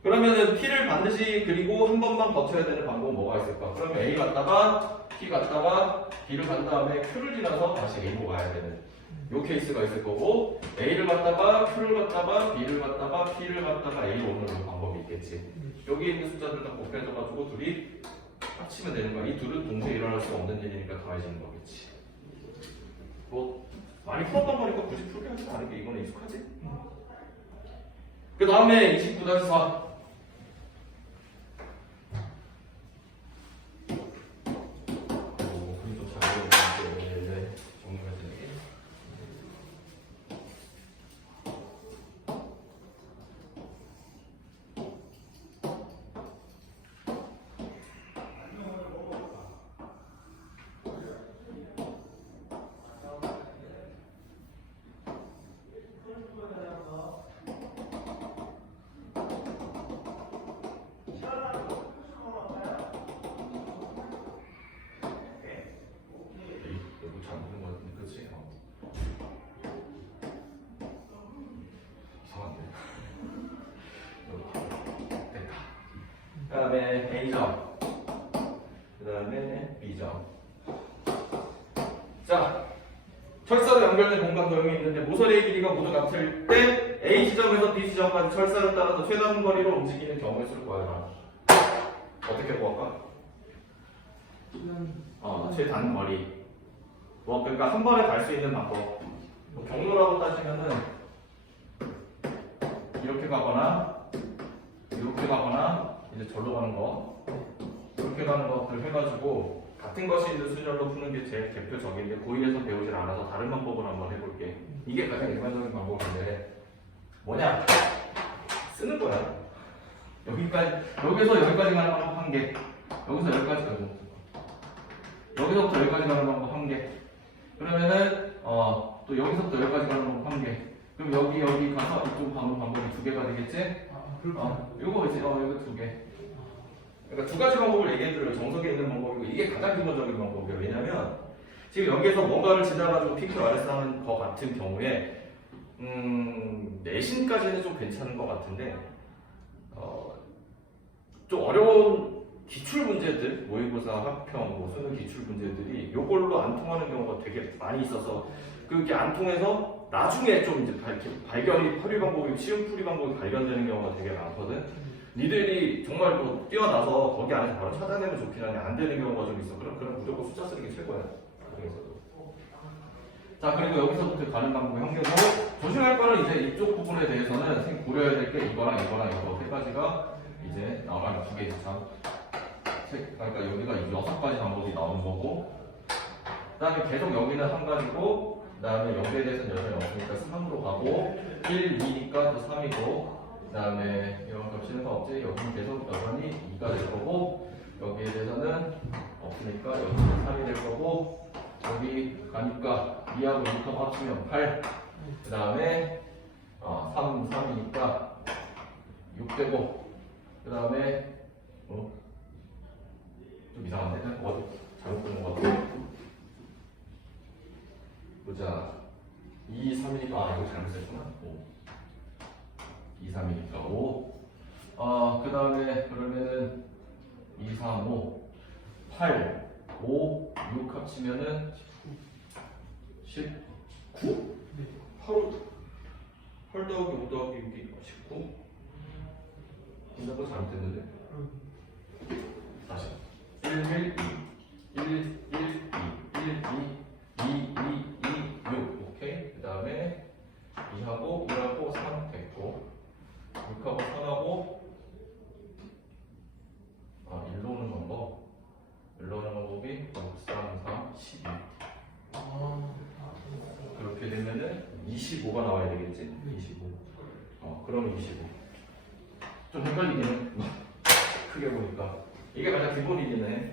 그러면은 P를 반드시 그리고 한 번만 거쳐야 되는 방법은 뭐가 있을까? 그러면 A 갔다가 P 갔다가 B를 간 다음에 Q를 지나서 다시 A로 와야 되는 요 케이스가 있을 거고 A를 갔다가 Q를 갔다가 B를 갔다가 P를 갔다가 A로 오는 방법이 있겠지. 여기 있는 숫자들 다 곱해져가지고 둘이 합치면 되는 거야. 이 둘은 동시에 일어날 수 없는 일이니까 더해지는 거겠지. 뭐 많이 풀었단 말이니까 굳이 풀게 하지 않은 게 이거는 익숙하지? 그 다음에 29-4 그 다음에 A점, 그 다음에 B점. 자, 철사로 연결된 공간 도형이 있는데 모서리의 길이가 모두 같을 때 A 지점에서 B 지점까지 철사를 따라서 최단 거리로 움직이는 경우의 수를 구하라. 어떻게 구할까? 최단 거리. 뭐 그러니까 한 번에 갈 수 있는 방법. 뭐 경로라고 따지면은 이렇게 가거나 이렇게 가거나 이제 절로 가는 거, 이렇게 가는 것들 해가지고 같은 것이 있는 순열로 푸는 게 제일 대표적인데 고인에서 배우질 않아서 다른 방법을 한번 해볼게. 이게 가장 일반적인 방법인데 뭐냐? 쓰는 거야. 여기서 여기까지 가는 방법 한 개, 여기서 여기까지 가는 방법, 여기서부터 여기까지 가는 방법 한 개. 그러면은 또 여기서부터 여기까지 가는 방법 한 개. 그럼 여기 가서 이쪽 방법이 두 개가 되겠지? 요거 이제 이거 두 개. 그러니까 두 가지 방법을 얘기해드려요. 정석에 있는 방법이고 이게 가장 기본적인 방법이에요. 왜냐면 지금 여기에서 뭔가를 지나가지고 PQ RS 하는 것 같은 경우에 내신까지는 좀 괜찮은 것 같은데 좀 어려운 기출 문제들, 모의고사, 학평, 뭐 수능 기출 문제들이 요걸로 안 통하는 경우가 되게 많이 있어서 그게 안 통해서 나중에 좀 이제 발견이 풀이 방법이 시험 풀이 방법이 발견되는 경우가 되게 많거든. 니들이 정말 뭐 뛰어나서 거기 안에서 바로 찾아내면 좋긴 한데 안 되는 경우가 좀 있어. 그럼 무조건 숫자 쓰는 게 최고야. 그중에서도. 자, 그리고 여기서부터 가는 방법이 한 개고 조심할 거는 이제 이쪽 부분에 대해서는 고려해야 될 게 이거랑 이거랑 이거 세 가지가 이제 나오는 두 개 이상. 그러니까 여기가 여섯 가지 방법이 나오는 거고, 그 다음에 계속 여기는 한 가지고, 그 다음에 여기에 대해서는 여전히 없으니까 3으로 가고, 1, 2니까 또 3이고, 그 다음에 이런 겹치는 거 없지? 여기는 계속 여전히 2가 될 거고, 여기에 대해서는 없으니까 여기는 3이 될 거고, 여기 가니까 2하고 2하고 합치면 8, 그 다음에 3이니까 6 되고, 그 다음에 좀 이상한데? 어디 잘못 보는 것 같아. 보자. 2, 3이니까 이거 잘못 썼구나. 5. 2, 3이니까 5. 그 다음에 그러면은 2, 3, 5, 8, 5, 6 합치면은 19? 네. 8 더하기 5 더하기 6이 19? 근데 그거 잘못됐는데? 다시 1, 1, 2 1, 1, 2 1, 2 2, 2, 2, 6 오케이? 그 다음에 2하고 1하고 3 됐고 6하고 3하고 1로 오는 방법 1로 오는 방법이 6, 3, 3, 12 그렇게 되면은 25가 나와야 되겠지? 25 그러면 25 좀 헷갈리긴 해 크게 보니까 이게 가장 기본이긴 해.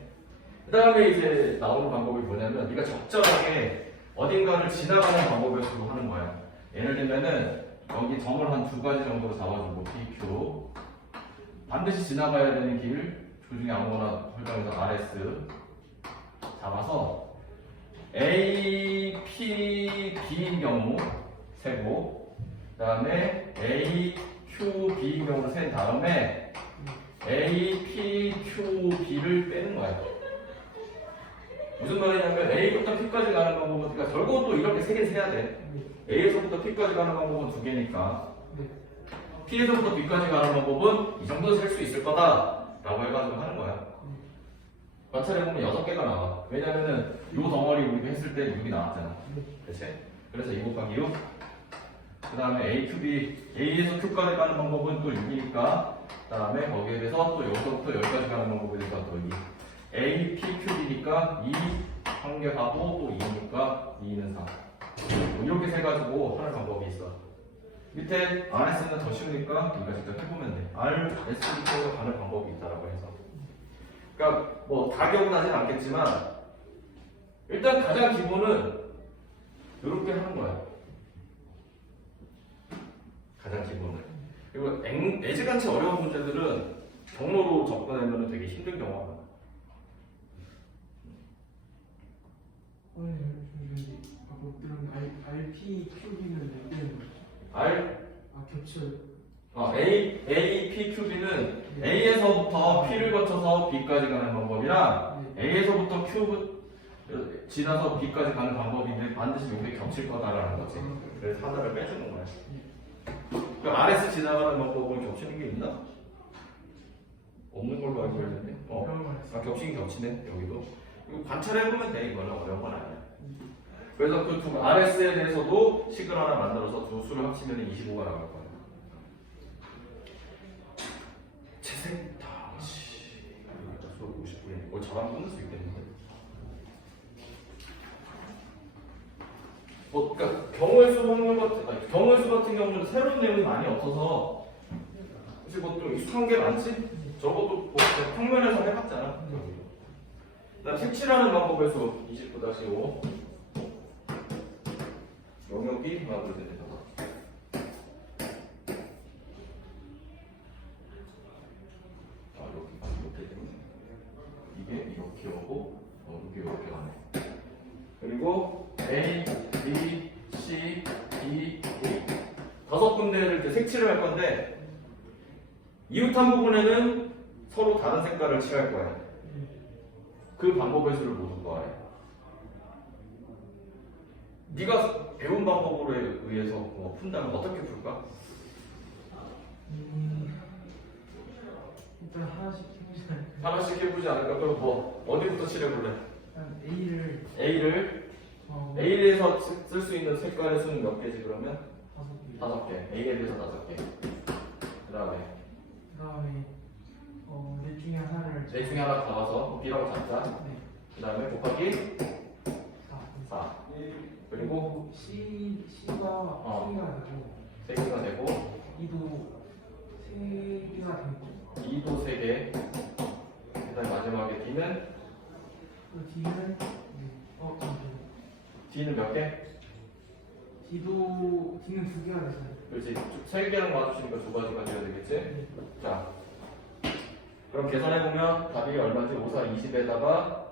그 다음에 이제 나오는 방법이 뭐냐면 네가 적절하게 어딘가를 지나가는 방법을 주로 하는 거야. 예를 들면은 여기 점을 한 두 가지 정도로 잡아주고 PQ 반드시 지나가야 되는 길 조중에 아무거나 설정해서 RS 잡아서 A, P, B인 경우 세고 그 다음에 A, Q, B인 경우로 센 다음에 A, P, Q, B를 빼는 거야. 무슨 말이냐면 A부터 P까지 가는 방법은 그러니까 결국은 또 이렇게 세 개 세야 돼. A에서부터 P까지 가는 방법은 두 개니까 P에서부터 B까지 가는 방법은 이 정도 셀 수 있을 거다 라고 해가지고 하는 거야. 관찰해보면 6개가 나와. 왜냐면은 이 덩어리 우리가 했을 때 6이 나왔잖아. 그치? 그래서 2 곱하기 6. 그 다음에 A, Q, B, A에서 Q까지 가는 방법은 또 6이니까 그 다음에 거기에 대해서 또 여기서부터 여기까지 가는 방법에 대해서 또 2. A, P, Q, B니까 2 한 개 하고 또 2니까 2는 4. 뭐 이렇게 세가지고 하는 방법이 있어. 밑에 RS는 더 쉬우니까 우리가 직접 해보면 돼. RS부터 가는 방법이 있다라고 해서. 그러니까 뭐 다 기억나진 않겠지만 일단 가장 기본은 이렇게 하는 거야. 가장 기본은. 그리고 애지간치 어려운 문제들은 경로로 접근하면 되게 힘든 경우가 많아. 못 들은 RP, QB는 몇 개는 거죠? R, 겹쳐요. A, P, Q, B는 A에서부터 P를 거쳐서 B까지 가는 방법이랑 A에서부터 Q 지나서 B까지 가는 방법인데 반드시 여기 겹칠 거다라는 거지. 그래서 하나를 빼주는 거야. 그럼 RS 지나가는 방법은 겹치는 게 있나? 없는 걸로 알고 있는데. 겹치긴 겹치네 여기도. 이거 관찰해보면 돼. 이거는 어려운 건 아니야. 그래서 그 두 RS에 대해서도 식을 하나 만들어서 두 수를 합치면 25가 나올 거야. 채색 다시 수업 50분이네. 이거 저랑 끊을 수 있겠는데. 그러니까 경우의 수 확률 경우의 수 같은 경우는 새로운 내용이 많이 없어서 사실 뭐좀 익숙한 게 많지. 저것도 뭐 평면에서 해봤잖아. 그다음 색칠하는 방법에서 29-5 영역이 하나 둘 셋. 이렇게 되면 이게 이렇게 오고 이렇게 가네. 그리고 A, B, C, D, A 5군데를 이렇게 색칠을 할 건데 이웃한 부분에는 서로 다른 색깔을 칠할 거야. 그 방법의 수를 모두 더해. 네가 배운 방법으로 의해서 푼다면 어떻게 풀까? 일단 하나씩 해보지 않을까요? 하나씩 해보지 않을까? 그럼 뭐 어디부터 칠해볼래? 일단 A를 A에서 쓸 수 있는 색깔의 수는 몇 개지 그러면? 5개. A에 대해서 5개. 그다음에 넷 중에 하나를 넷 중에 하나 잡아서 B라고 잡자. 그다음에 곱하기 4. 그리고 C가 3개가 되고 2도 3개가 되고 2도 3개. 그다음에 마지막에 D는 D는 D는 몇 개? D는 2개가 됐어요. 그렇지. 3개랑 맞추니까 2가지가 돼야 되겠지? 자, 그럼 계산해보면 답이 얼마지? 5, 4, 20에다가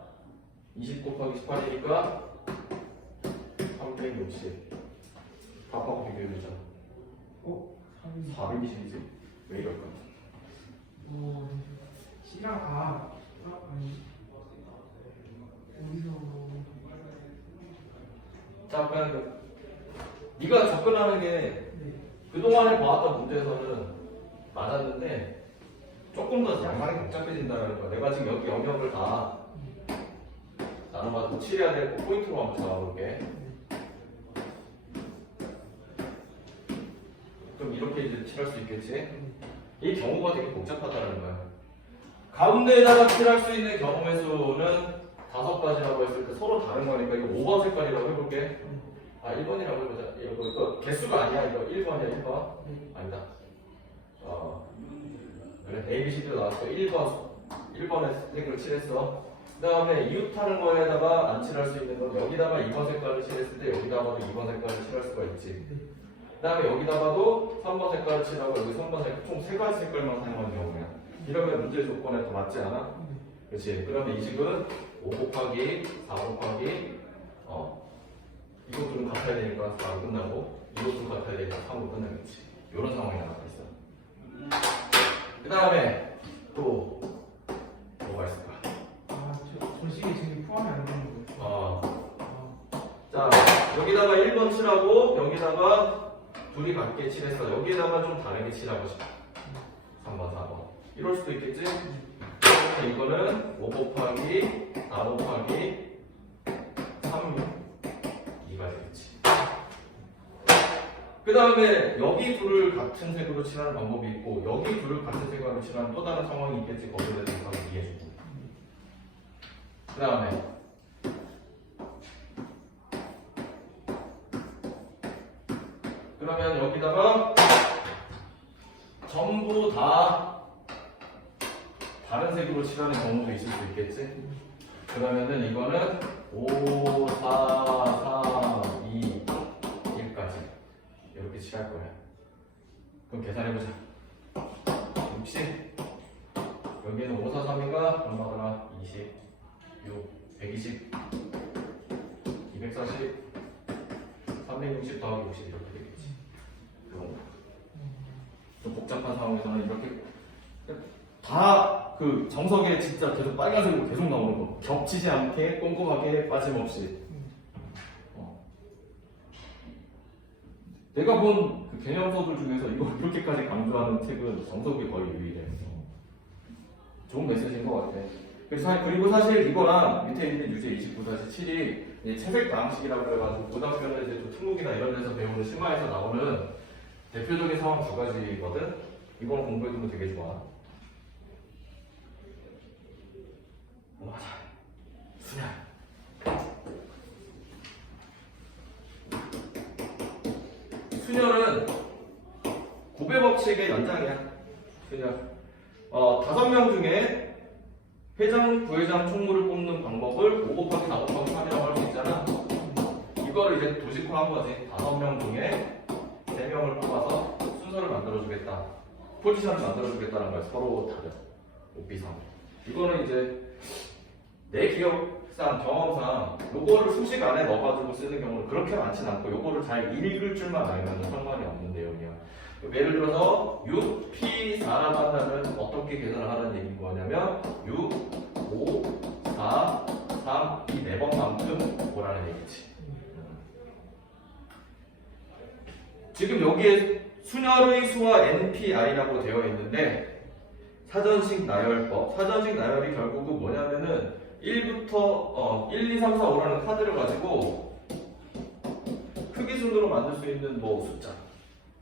20 곱하기 18이니까 360. 답하고 비교해보자. 420이지? 왜 이럴까? C랑 아니 어디서 자, 그냥 네가 접근하는 게 그동안에 봐왔던 문제에서는 맞았는데 조금 더 양상이 복잡해진다는 거야. 내가 지금 여기 영역을 다 나눠가지고 칠해야 될 포인트로 한번 잡아볼게. 그럼 이렇게 이제 칠할 수 있겠지? 이 경우가 되게 복잡하다는 거야. 가운데에다가 칠할 수 있는 경우의 수는 5가지라고 했을 때 서로 다른 거니까 이거 5번 색깔이라고 해볼게. 1번이라고 해보자. 이거 개수가 아니야. 이거 1번이야, 1번. 아니다. 그래. A, B, C도 나왔어. 1번에 색을 칠했어. 그 다음에 이웃하는 거에다가 안 칠할 수 있는 건 여기다가 2번 색깔을 칠했을 때 여기다가도 2번 색깔을 칠할 수가 있지. 그 다음에 여기다가도 3번 색깔을 칠하고 여기 3번 색깔, 총 3가지 색깔만 사용하는 경우야. 이러면 문제 조건에 더 맞지 않아? 그렇지. 그러면 이 식은 5 곱하기 4 곱하기 이것들은 같아야 되니까 4로 끝나고 이것도 같아야 되니까 3으로 끝나겠지. 이런 상황이 나와 있어. 그 다음에 또 뭐가 있을까? 저 식이 지금 포함이 안 되는 거예요? 여기다가 1번 칠하고 여기다가 둘이 같게 칠했어. 여기다가 좀 다르게 칠하고 싶어. 3번, 4번. 이럴 수도 있겠지? 그래서 이거는 5 곱하기 4 곱하기 3, 2가 되겠지. 그 다음에 여기 둘을 같은 색으로 칠하는 방법이 있고 여기 둘을 같은 색으로 칠하는 또 다른 상황이 있겠지. 거기에 대해서 이해해주고. 그 다음에 그러면 여기다가 전부 다 다른 색으로 칠하는 경우도 있을 수 있겠지. 그러면은 이거는 5, 4, 3, 2, 1까지 이렇게 칠할 거야. 그럼 계산해보자. 60 여기는 5, 4, 3인가? 얼마더라? 26 120 240 360 더하기 60 이렇게 되겠지. 좀 복잡한 상황에서는 이렇게 다 그 정석에 진짜 계속 빨간색으로 계속 나오는 거. 겹치지 않게 꼼꼼하게 빠짐없이. 내가 본 그 개념서들 중에서 이걸 이렇게까지 강조하는 책은 정석이 거의 유일해. 좋은 메시지인 것 같아. 그리고 사실 이거랑 밑에 있는 유제 29-7이 채색 방식이라고 해가지고 고등학교는 이제 또 특목이나 이런 데서 배우는 심화에서 나오는 대표적인 상황 두 가지거든. 이거는 공부해두면 되게 좋아. 맞아. 순열. 순열은 고배 법칙의 연장이야. 순열. 5명 중에 회장, 부회장, 총무를 뽑는 방법을 5 곱하기 4 곱하기 3이라고 할 수 있잖아. 이걸 이제 도식화한 거지. 5명 중에 3명을 뽑아서 순서를 만들어주겠다. 포지션을 만들어주겠다는 거야. 서로 다른. 5B3. 이거는 이제 내 기억상, 경험상 요거를 수식 안에 넣어가지고 쓰는 경우는 그렇게 많진 않고 요거를 잘 읽을 줄만 알면 상관이 없는 내용이야. 예를 들어서 6, P, 4라고 한다면 어떻게 계산을 하는 얘기인 거냐면 6, 5, 4, 3, 이 4번만큼 뭐라는 얘기지. 지금 여기에 순열의 수와 NPI라고 되어 있는데 사전식 나열법, 사전식 나열이 결국은 뭐냐면은 1부터 1, 2, 3, 4, 5라는 카드를 가지고 크기 순으로 만들 수 있는 뭐 숫자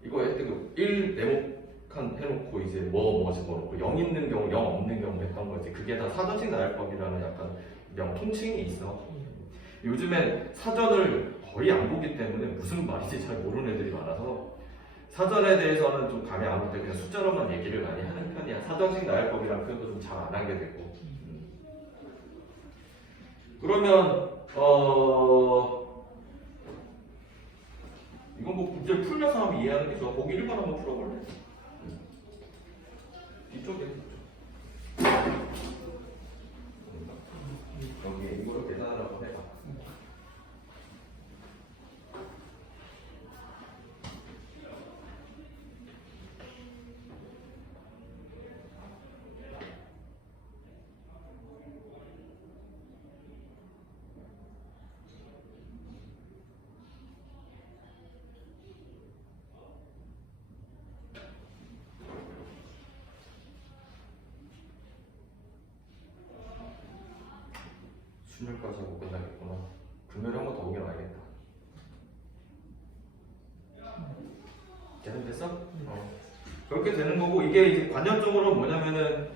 이거 1 네모칸 해놓고 이제 뭐 집어넣고 0 있는 경우 0 없는 경우 했던 거지. 그게 다 사전식 나열법이라는 약간 통칭이 있어. 요즘엔 사전을 거의 안 보기 때문에 무슨 말인지 잘 모르는 애들이 많아서 사전에 대해서는 좀 감이 안 올 때 그냥 숫자로만 얘기를 많이 하는 편이야. 사전식 나열법이라는 표현도 좀 잘 안 하게 되고. 그러면 이건 뭐 문제 풀면서 하면 이해하는 게 좋아. 보기 1번 한번 풀어볼래? 뒤쪽에 여기 이거를 계산하라고 해봐. 순열까지 하고 끝나겠구나. 금요일에 한 번 더 오긴 와야겠다. 계산됐어? 그렇게 되는 거고, 이게 이제 관념적으로 뭐냐면은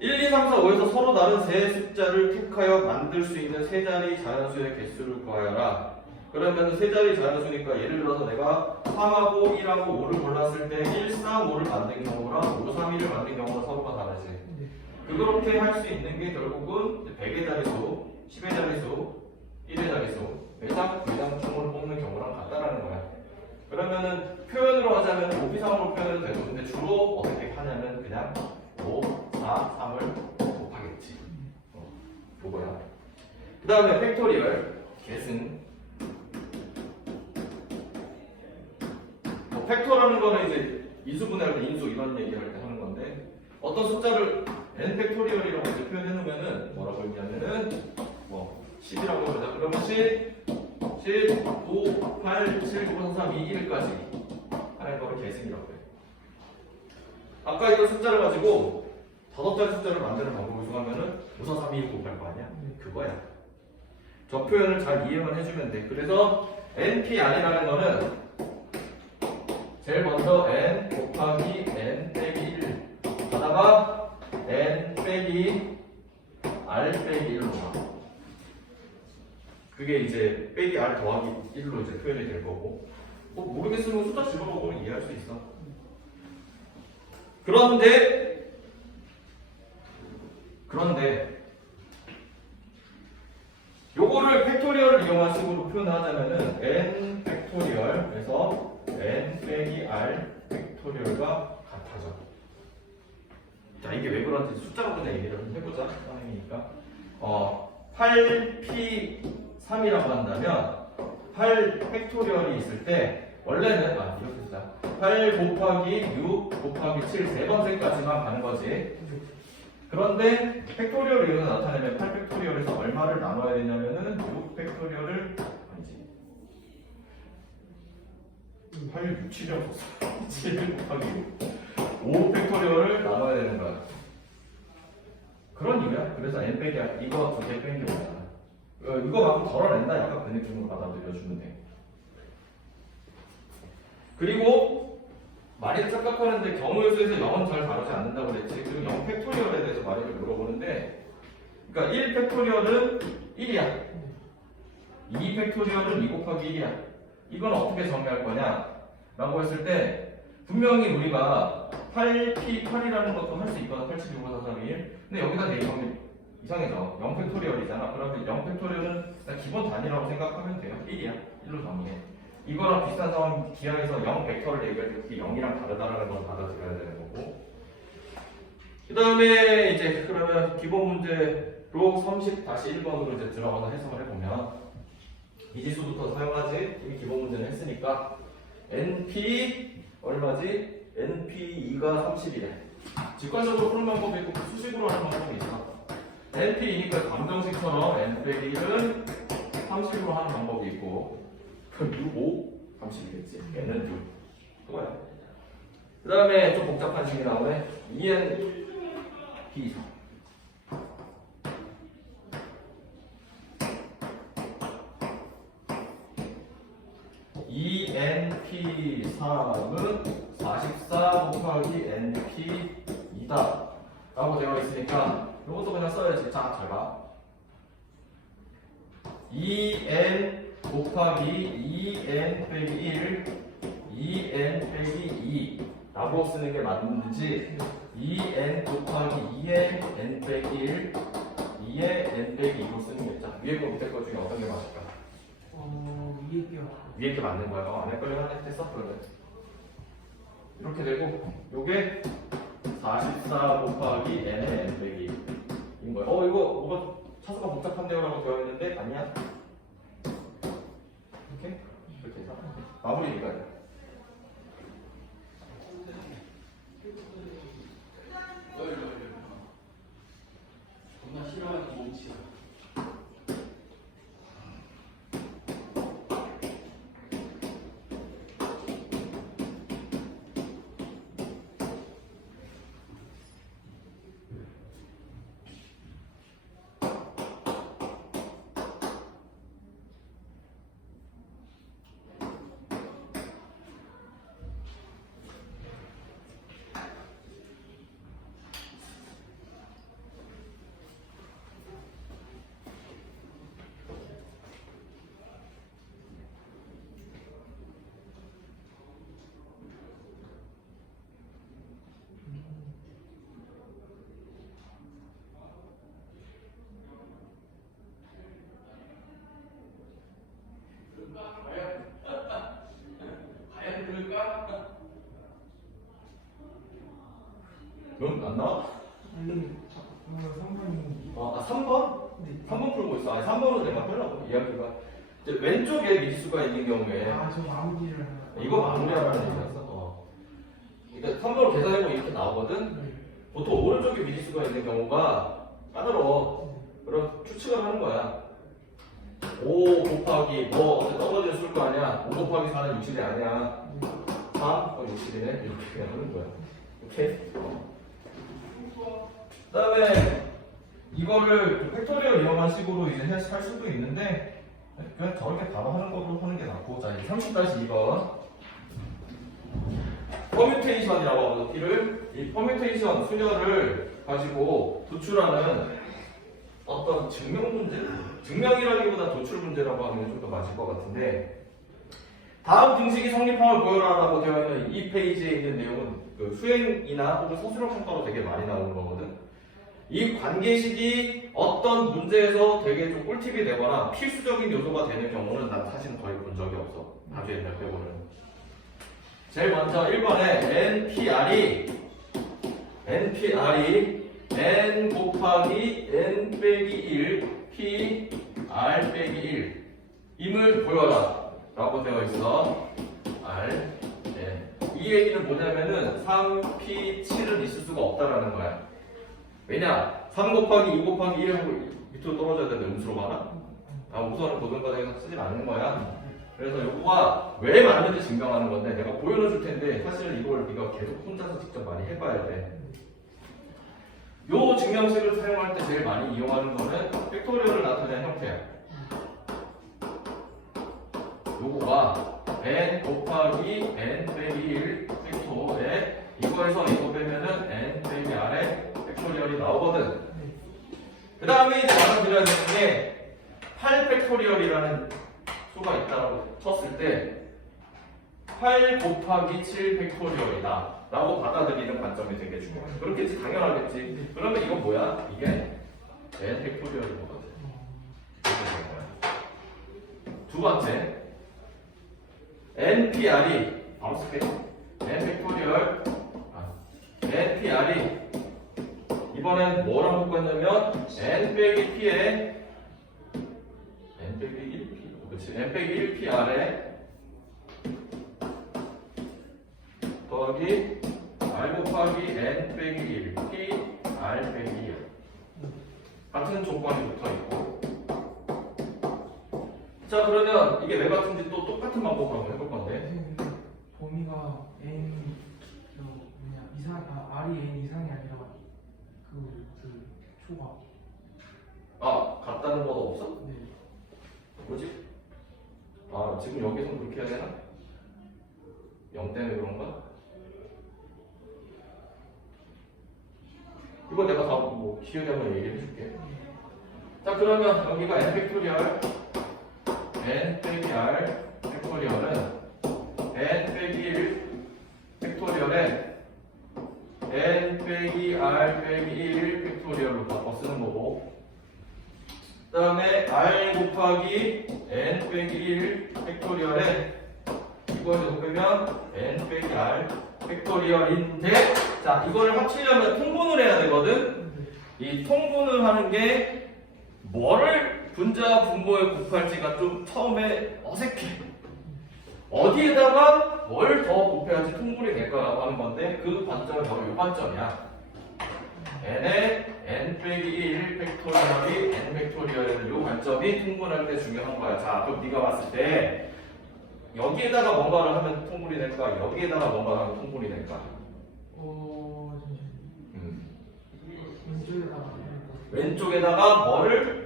1, 2, 3, 4, 5에서 서로 다른 세 숫자를 택하여 만들 수 있는 세 자리 자연수의 개수를 구하여라. 그러면 세 자리 자연수니까 예를 들어서 내가 3하고 1하고 5를 골랐을 때 1, 3, 5를 만든 경우랑 5, 3, 1을 만든 경우가 서로가 다르지. 그렇게 할 수 있는 게 결국은 100의 자리수, 10의 자리수, 1의 자리수, 회장, 부회장, 총무를 뽑는 경우랑 같다라는 거야. 그러면은 표현으로 하자면 오피상으로 표현해도 되고, 근데 주로 어떻게 하냐면 그냥 5, 4, 3을 곱하겠지. 요거야. 그 다음에 팩토리얼, 계승. 팩토라는 거는 이제 인수분해할 때 인수 이런 얘기할 때 하는 건데, 어떤 숫자를 n 팩토리얼이라고 이제 표현해 놓으면은 뭐라고 했냐면은 뭐 10이라고 하자. 그러면 10, 7, 5, 8, 7, 9, 4, 3, 2, 1까지 하는 거를 계승이라고 해요. 아까 이거 숫자를 가지고 5자리 숫자를 만드는 방법을 정하면은 5, 4, 3, 2, 1 곱할 거 아니야? 그거야. 저 표현을 잘 이해만 해주면 돼. 그래서 NPR이라는 거는 제일 먼저 N 곱하기 N 빼기 1 하다가 N 빼기 R 빼기 1로 가. 그게 이제 빼기 R 더하기 1로 이제 표현이 될 거고. 뭐 모르겠으면 숫자 집어먹으면 이해할 수 있어. 그런데 요거를 팩토리얼을 이용한 식으로 표현하자면은 n 팩토리얼에서 n 빼기 r 팩토리얼과 같아져. 자, 이게 왜 그런지 숫자로 그냥 얘기를 좀 해보자. 선생님이니까 8p3이라고 한다면 8 팩토리얼이 있을 때 원래는 이렇게 쓰자. 8 곱하기 6 곱하기 7 세 번째까지만 가는 거지. 그런데 팩토리얼 이론을 나타내면 8 팩토리얼에서 얼마를 나눠야 되냐면은 6 팩토리얼을 아니지 8, 6, 7이라고 썼어. 7 곱하기 6 5 팩토리얼을 나눠야 되는 거야. 그런 이유야. 그래서 n 빼기 이거 두 개 뺀 게 뭐야. 이거만큼 덜어낸다. 약간 그 느낌으로 받아들여주면 돼. 그리고 많이들 착각하는데 경우의 수에서 0은 잘 다루지 않는다고 그랬지. 그리고 0 팩토리얼에 대해서 많이들 물어보는데, 그러니까 1 팩토리얼은 1이야. 2 팩토리얼은 2 곱하기 1이야. 이건 어떻게 정리할 거냐? 라고 했을 때 분명히 우리가 8p8이라는 것도 할 수 있거든. 8, 7, 6, 5, 4, 3, 2, 1. 근데 여기다 내리면 이상해져. 0 팩토리얼이잖아. 그러면 0 팩토리얼은 그냥 기본 단위라고 생각하면 돼요. 1이야. 1로 정리해. 이거랑 비슷한 상황 기하에서 0 벡터를 얘기할 때 그게 0이랑 다르다라는 걸 받아들여야 되는 거고. 그 다음에 이제 그러면 기본 문제로 30-1번으로 이제 들어가서 해석을 해보면 이 지수부터 사용하지. 이미 기본 문제는 했으니까 NP 얼마지? NP2가 30이래. 직관적으로 푸는 방법이 있고 수식으로 하는 방법이 있어. NP2니까 감정식처럼 N 빼기 1은 30으로 하는 방법이 있고, 그럼 6, 5, 30이겠지. N은 6. 그거야. 그 다음에 좀 복잡한 식이 나오네. ENP4. ENP3은 44 곱하기 NP2다 라고 되어 있으니까 이것도 그냥 써야지. 자, 잘 봐. EN 곱하기 EN 빼기 1 EN 빼기 2 라고 쓰는 게 맞는지, EN 곱하기 2의 N 빼기 1 2의 N 빼기 2로 쓰는 게 있자. 위에 거 밑에 거 중에 어떤 게 맞을까? 위에 게요. 위에 게 맞는 거야. 안 헷갈려 하나 했어? 그러면 이렇게 되고, 요게 44 곱하기 n의 n 빼기 1인 거야. 이거 뭐가 차수가 복잡한데요? 라고 되어 있는데 아니야. 이렇게 해서 마무리 이거야. 존나 싫어하는 몸치야. 과연 그럴까? 넌 안 나와? 아니, 3번이. 3번? 네. 3번 풀고 있어. 3번으로 내가 하려고. 이야기가 이제 왼쪽에 미지수가 있는 경우에 저 마무리를. 이거 마무리하라는 얘기였어. 그러니까 3번으로 계산해보면 이렇게 나오거든. 네. 보통 오른쪽에 미지수가 있는 경우가 까다로워. 그럼 추측을 하는 거야. 5 곱하기 뭐 어제 떨어져 줄 거 아니야. 5 곱하기 4는 60이 아니야. 3? 60이네. 이렇게 그냥 하는 거야. 오케이? 그 다음에 이거를 팩토리얼 이용한 식으로 이제 할 수도 있는데 그냥 저렇게 바로 하는 거로 하는 게 낫고. 자, 이제 30-2번 퍼뮤테이션이라고 하거든. P를 이 퍼뮤테이션 수녀를 가지고 도출하는 어떤 증명 문제, 증명이라기보다 도출 문제라고 하면 좀 더 맞을 것 같은데, 다음 등식이 성립함을 보여라라고 되어 있는 이 페이지에 있는 내용은 그 수행이나 혹은 서술형 평가로 되게 많이 나오는 거거든. 이 관계식이 어떤 문제에서 되게 좀 꿀팁이 되거나 필수적인 요소가 되는 경우는 난 사실은 거의 본 적이 없어. 아주 옛날 빼고는. 제일 먼저 1번에 NPR이 n 곱하기 n 빼기 1 p r 빼기 1 임을 보여라 라고 되어 있어. r 이 얘기는 뭐냐면은 3p7은 있을 수가 없다라는 거야. 왜냐? 3 곱하기 2 곱하기 1 하고 밑으로 떨어져야 되는데 음수로 가나? 우선은 고등과정에서 쓰진 않는 거야. 그래서 요거가 왜 맞는지 증명하는 건데 내가 보여는 줄 텐데 사실 이걸 네가 계속 혼자서 직접 많이 해봐야 돼. 요 증명식을 사용할 때 제일 많이 이용하는 거는 팩토리얼을 나타낸 형태야. 요거가 n 곱하기 n 빼기 1 팩토에 이거에서 이거 빼면은 n 빼기 r에 팩토리얼이 나오거든. 그 다음에 이제 말씀드려야 되는 게 8 팩토리얼이라는 수가 있다고 쳤을 때 8 곱하기 7 팩토리얼이다 라고 받아들이는 관점이 되게 중요해. 그렇겠지, 당연하겠지. 그러면 이건 뭐야? 이게 n 팩토리얼인 거거든. 이렇게 되는 거야. 두 번째, NPR이 바로 쓸게. n 팩토리얼 NPR이 이번엔 뭐라고 바꿨냐면 n 빼기 p에 n 빼기 1p 그렇지 n 빼기 1pr에 더하기 r 곱하기 n 빼기 1 p r 빼기 1 같은 조건이 붙어 있고. 자, 그러면 이게 왜 같은지 또 똑같은 방법으로 한번 해볼 건데. 선생님, 범위가 n r이 n 이상이 아니라 그 초가. 같다는 거도 없어? 네. 뭐지? 지금 여기서 그렇게 해야 되나? 0 때문에 그런가? 이거 내가 다 뭐 기회에 한번 얘기해 줄게. 자, 그러면 여기가 n 팩토리얼 n 빼기 r 팩토리얼은 n 빼기 1 팩토리얼에 n 빼기 r 빼기 1 팩토리얼로 바꿔 쓰는 거고, 그 다음에 r 곱하기 n 빼기 1 팩토리얼에 이거에서 빼면 n 빼기 r 팩토리얼인데, 자, 이거를 합치려면 통분을 해야 되거든. 이 통분을 하는 게 뭐를 분자와 분모에 곱할지가 좀 처음에 어색해. 어디에다가 뭘 더 곱해야지 통분이 될까라고 하는 건데 그 관점은 바로 이 관점이야. n에 n 빼기 1 팩토리얼이 n 팩토리얼에는 이 관점이 통분할 때 중요한 거야. 자, 그럼 네가 봤을 때 여기에다가 뭔가를 하면 통분이 될까? 여기에다가 뭔가를 하면 통분이 될까? 왼쪽에다가 뭐를?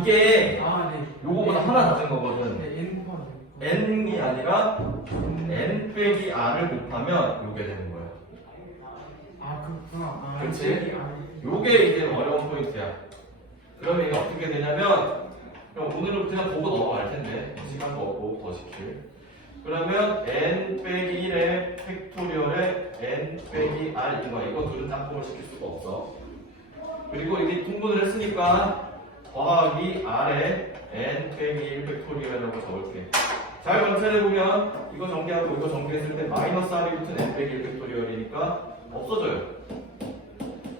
이게 요거보다 하나 낮은 거거든. n이 아니라 n 빼기 r을 곱하면 요게 되는 거야. 그렇구나. 그치? 요게 이제 어려운 포인트야. 그러면 이게 어떻게 되냐면, 그럼 오늘은 그냥 보고 넘어갈 텐데 시간도 없고 더 시킬. 그러면 n 빼기 1의 팩토리얼에 n 빼기 r 이거 둘은 짝꿍을 시킬 수가 없어. 그리고 이게 통분을 했으니까 더하기 r에 n 빼기 1 팩토리얼이라고 적을게. 잘 관찰해보면 이거 전개하고 이거 전개했을 때 마이너스 r이 붙은 n 빼기 1 팩토리얼이니까 없어져요.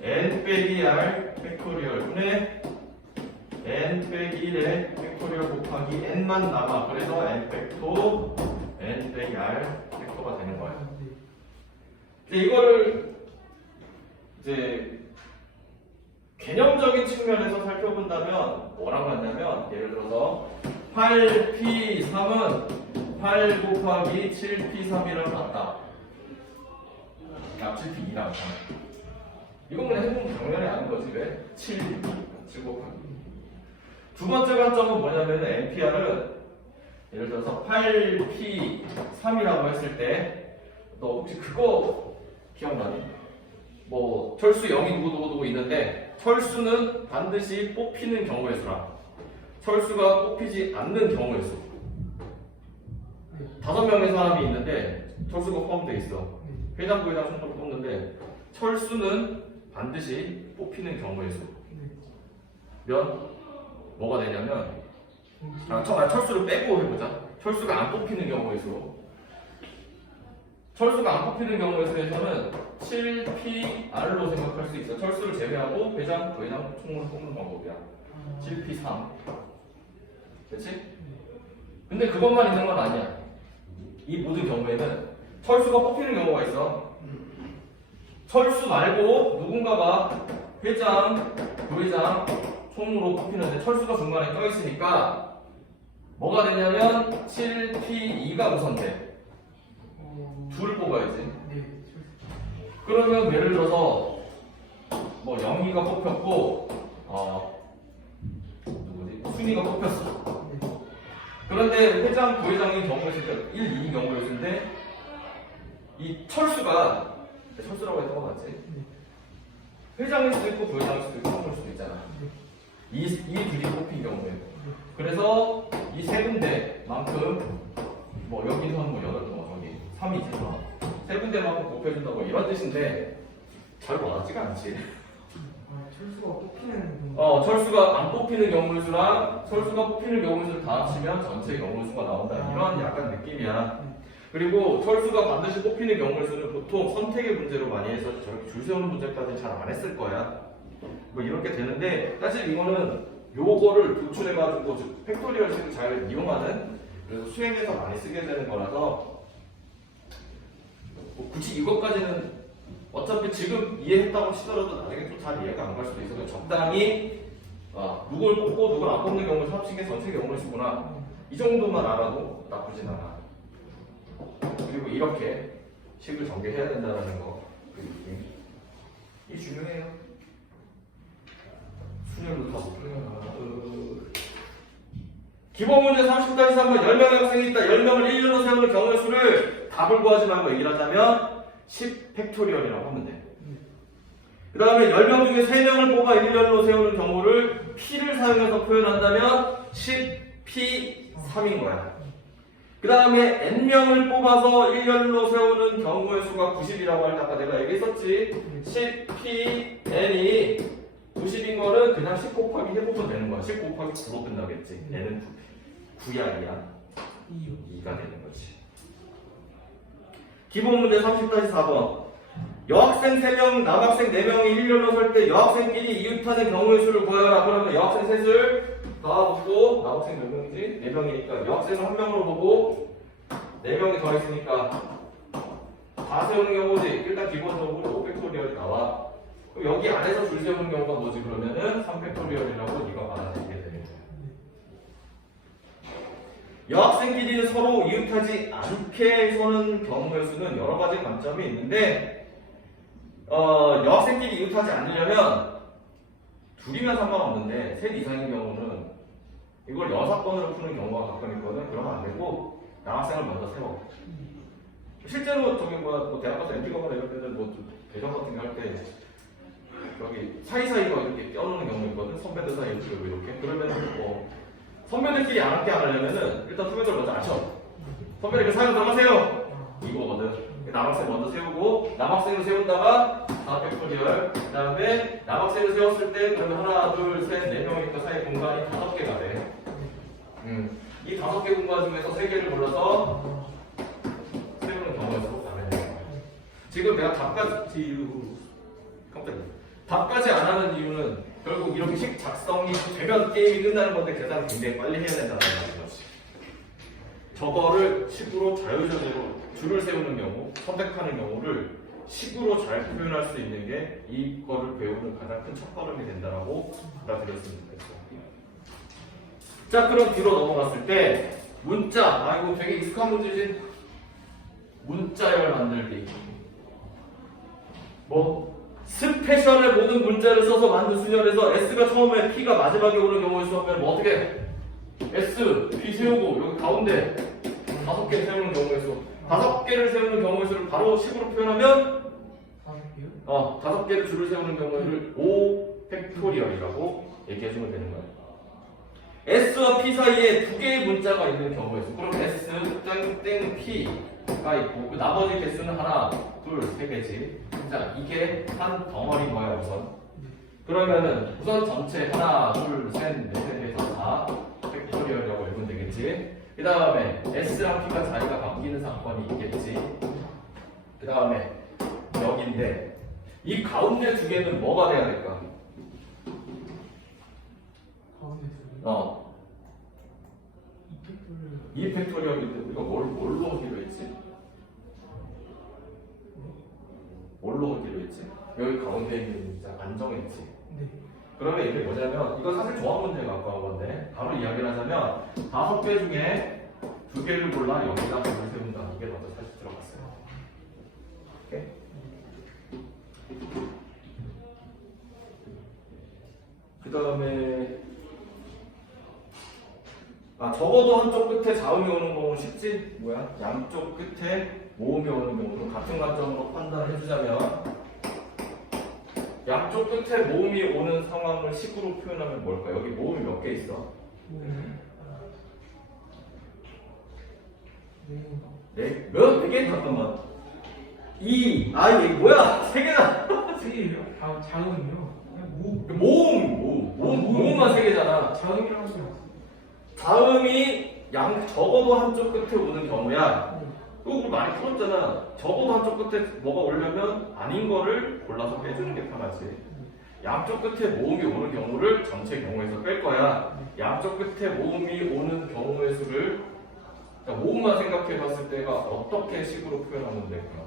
n 빼기 r 팩토리얼 분의 n 빼기 1의 팩토리얼 곱하기 n만 남아. 그래서 n 팩토 n 빼기 r 팩토가 되는 거야. 이제 이거를 이제 개념적인 측면에서 살펴본다면 뭐라고 하냐면 예를 들어서 8P3은 8 곱하기 7P3이랑 같다. 7P2랑 같다. 이건 그냥 해보면 당연히 아는 거지. 왜? 7 곱하기. 두 번째 관점은 뭐냐면 NPR은 예를 들어서 8P3이라고 했을 때 너 혹시 그거 기억나니? 뭐 철수 0이 누구 있는데 철수는 반드시 뽑히는 경우의 수랑 철수가 뽑히지 않는 경우의 수. 5명의 사람이 있는데 철수가 포함되어 있어. 회장, 부회장 총으로 뽑는데 철수는 반드시 뽑히는 경우의 수. 면 뭐가 되냐면 철수를 빼고 해보자. 철수가 안 뽑히는 경우의 수. 철수가 안 뽑히는 경우의 수에서는 7PR로 생각할 수 있어. 철수를 제외하고 회장, 부회장 총으로 뽑는 방법이야. 7P3. 그렇지? 근데 그것만 있는 건 아니야. 이 모든 경우에는 철수가 뽑히는 경우가 있어. 철수 말고 누군가가 회장, 부회장, 총으로 뽑히는데 철수가 중간에 껴있으니까 뭐가 되냐면 7P2가 우선돼. 둘을 뽑아야지. 그러면 예를 들어서 뭐 영희가 뽑혔고 누구지? 순위가 뽑혔어. 그런데 회장, 부회장인 경우의 수가 1, 2인 경우의 수인데 이 철수가 철수라고 해서 맞지? 회장일 수도 있고 부회장일 수도 있고 총무일 수도 있잖아. 이 둘이 뽑힌 경우에. 그래서 이 세 군데만큼 뭐 여기서는 뭐 8번 저기 3이지 세 군데만큼 뽑혀준다고 이런 뜻인데 잘 와닿지가 않지. 철수가 뽑히는 철수가 안 뽑히는 경우의 수랑 철수가 뽑히는 경우의 수를 다 합치면 전체 경우의 수가 나온다. 이런 약간 느낌이야. 그리고 철수가 반드시 뽑히는 경우의 수는 보통 선택의 문제로 많이 해서 저렇게 줄 세우는 문제까지는 잘 안 했을 거야. 뭐 이렇게 되는데 사실 이거는 요거를 도출해가지고 팩토리얼식을 잘 이용하는 그래서 수행에서 많이 쓰게 되는 거라서 뭐 굳이 이것까지는 어차피 지금 이해했다고 치더라도 나중에 또 잘 이해가 안 갈 수도 있어서 적당히 누굴 뽑고 누굴 안 뽑는 경우를 합친 게 전체 경우를 쓰구나 이 정도만 알아도 나쁘진 않아. 그리고 이렇게 식을 전개해야 된다는 거 그 느낌 이 중요해요. 수능도 다 못 풀려나. 기본 문제 30-3번 10명의 학생이 있다. 10명을 1년으로 세우는 경우의 수를 답을 구하지 말고 얘기를 하자면 10 팩토리얼이라고 하면 돼. 그 다음에 10명 중에 3명을 뽑아 1년으로 세우는 경우를 P를 사용해서 표현한다면 10P3인 거야. 그 다음에 N명을 뽑아서 1년으로 세우는 경우의 수가 90이라고 할 때 아까 내가 얘기했었지. 10PN이 90인 거는 그냥 10 곱하기 해보면 되는 거야. 10 곱하기 9로 끝나겠지. N은 9야 2야 2가 되는 거지. 기본 문제 30-4번 여학생 3명, 남학생 4명이 1년으로 설 때 여학생끼리 이웃하는 경우의 수를 구하라. 그러면 여학생 셋을 다 보고 남학생 몇 명이지? 4명이니까 여학생을 1명으로 보고 4명이 더 있으니까 다 세우는 경우지. 일단 기본적으로 5팩토리얼이 나와. 그럼 여기 안에서 줄 세우는 경우가 뭐지? 그러면은 3팩토리얼이라고 네가 받아들이게 되겠네. 여학생끼리는 서로 이웃하지 않게 서는 경우의 수는 여러 가지 관점이 있는데 여학생끼리 이웃하지 않으려면 둘이면 상관없는데 셋 이상인 경우는 이걸 여사건으로 푸는 경우가 가끔 있거든. 그러면 안 되고 남학생을 먼저 세워. 실제로 저기 뭐 대학 가서 MT 가거나 이럴 때는 뭐 대전 같은 거 할 때 여기 사이사이가 이렇게 껴놓는 경우 있거든. 선배들 사이에 이렇게. 그러면 뭐 선배들끼리 안 함께 안 하려면은 일단 후배들 먼저 앉혀. 선배들 그 사이로 들어가세요. 이거거든. 남학생 먼저 세우고 남학생을 세운다가 4팩토리얼 그 다음에 남학생을 세웠을 때 그러면 하나 둘셋 4명이니까 사이 공간이 5개가 돼. 이 5개 공간 중에서 3개를 골라서 세우는 경우가 서로 다르네. 지금 내가 답까지 안 하는 이유는 결국 이렇게 식 작성이 되면 게임이 끝나는 건데 계산을 굉장히 빨리 해야 된다는 거지. 저거를 식으로 자유자재로 줄을 세우는 경우, 선택하는 경우를 식으로 잘 표현할 수 있는 게 이거를 배우는 가장 큰 첫걸음이 된다라고 알아들었으면 좋겠어요. 자, 그럼 뒤로 넘어갔을 때 문자, 아 이거 되게 익숙한 문제지. 문자열 만들기. 뭐 스페셜의 모든 문자를 써서 만든 수열에서 S가 처음에 P가 마지막에 오는 경우에 수업하면 뭐 어떻게 해? S, P 세우고 여기 가운데 5개 세우는 경우의 수. 5개를 세우는 경우의 수를 바로 식으로 표현하면 4개요? 5개를 줄을 세우는 경우를 5 팩토리얼이라고 얘기해주면 되는 거예요. S와 P 사이에 2개의 문자가 있는 경우의 수. 그럼 S 땡땡 P가 있고 그 나머지 개수는 하나, 둘, 3개지. 자, 이게 한 덩어리인 거야 우선. 그러면은 우선 전체 하나, 둘, 셋, 넷에 대해서 다 팩토리얼이라고 읽으면 되겠지. 그 다음에 S랑 P가 자리가 바뀌는 사건이 있겠지. 그 다음에 여기인데 이 가운데 2개는 뭐가 돼야 될까? 가운데 수. 이 팩토리얼인데 우리가 뭘로 하기로 했지? 뭘로 하기로 했지? 여기 가운데 있는 문자 안 정했지? 네. 그러면 이게 뭐냐면 이건 사실 조합 문제에 가까운 건데 바로 이야기를 하자면 5개 중에 2개를 골라 여기다 점을 세운다. 이게 먼저 사실 들어갔어요. 오케이? 그 다음에 적어도 한쪽 끝에 자음이 오는 경우는 쉽지? 뭐야? 양쪽 끝에 모음이 오는 경우는 같은 관점으로 판단을 해주자면 양쪽 끝에 모음이 오는 상황을 식으로 표현하면 뭘까? 여기 모음이 몇 개 있어? 네? 몇 개? 잠깐만. 이게 뭐야? 3개다. 3개예요? 자음이요? 그냥 모음만 3개잖아. 자음이라고 써요. 자음이 적어도 한쪽 끝에 오는 경우야. 그거 우리 많이 풀었잖아. 적어도 한쪽 끝에 뭐가 오려면 아닌 거를 골라서 빼주는 게 편하지. 양쪽 끝에 모음이 오는 경우를 전체 경우에서 뺄 거야. 양쪽 끝에 모음이 오는 경우의 수를 모음만 생각해 봤을 때가 어떻게 식으로 표현하면 될까?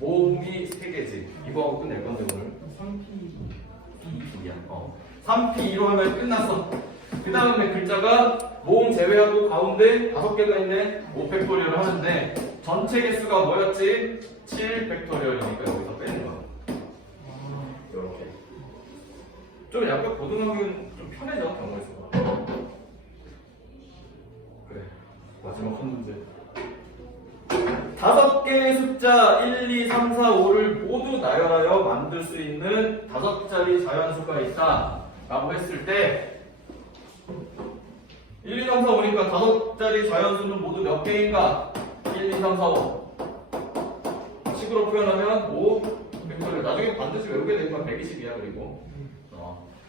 모음이 3개지. 이거하고 끝낼 건데 오늘 2P야. 3P2로 하면 끝났어. 그 다음에 글자가 모음 제외하고 가운데 5개가 있네. 5팩토리얼을 하는데 전체 개수가 뭐였지? 7팩토리얼이니까 여기서 빼는 거야. 이렇게. 좀 약간 고등학교는 좀 편해져 경우의 수가. 그래. 마지막 한 문제. 5개의 숫자 1, 2, 3, 4, 5를 모두 나열하여 만들 수 있는 5자리 자연수가 있다 라고 했을 때 1, 2, 3, 4, 5니까 5자리 자연수는 모두 몇 개인가? 1, 2, 3, 4, 5 식으로 표현하면 5 팩토리얼. 나중에 반드시 외우게 되면 120이야. 그리고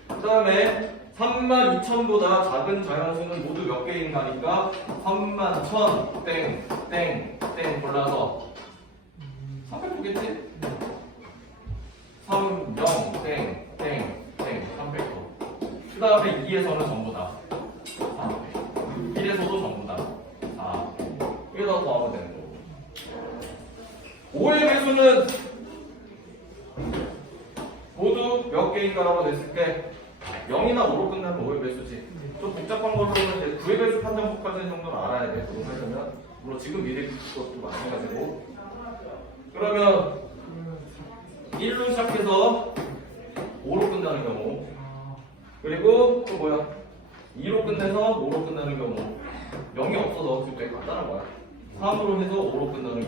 그 다음에 32,000보다 작은 자연수는 모두 몇 개인가 하니까 31,000 땡 골라서 300도겠지? 30 땡 300도. 그 다음에 2에서는 전부 다 1에서도 전부 다 4. 여기다 더하면 되는 거고. 5의 배수는 모두 몇 개인가라고 냈을 때 0이나 5로 끝나면 5의 배수지. 좀 복잡한 걸로 보면 9의 배수 판정법까지 정도는 알아야 돼. 그러면 물론 지금 미래 것도 마찬가지고. 그러면 1로 시작해서 5로 끝나는 경우, 그리고 또 뭐야? 2로 끝내서 5로 끝나는 경우, 0이 없어서 되게 간단한 거야. 3으로 해서 5로 끝나는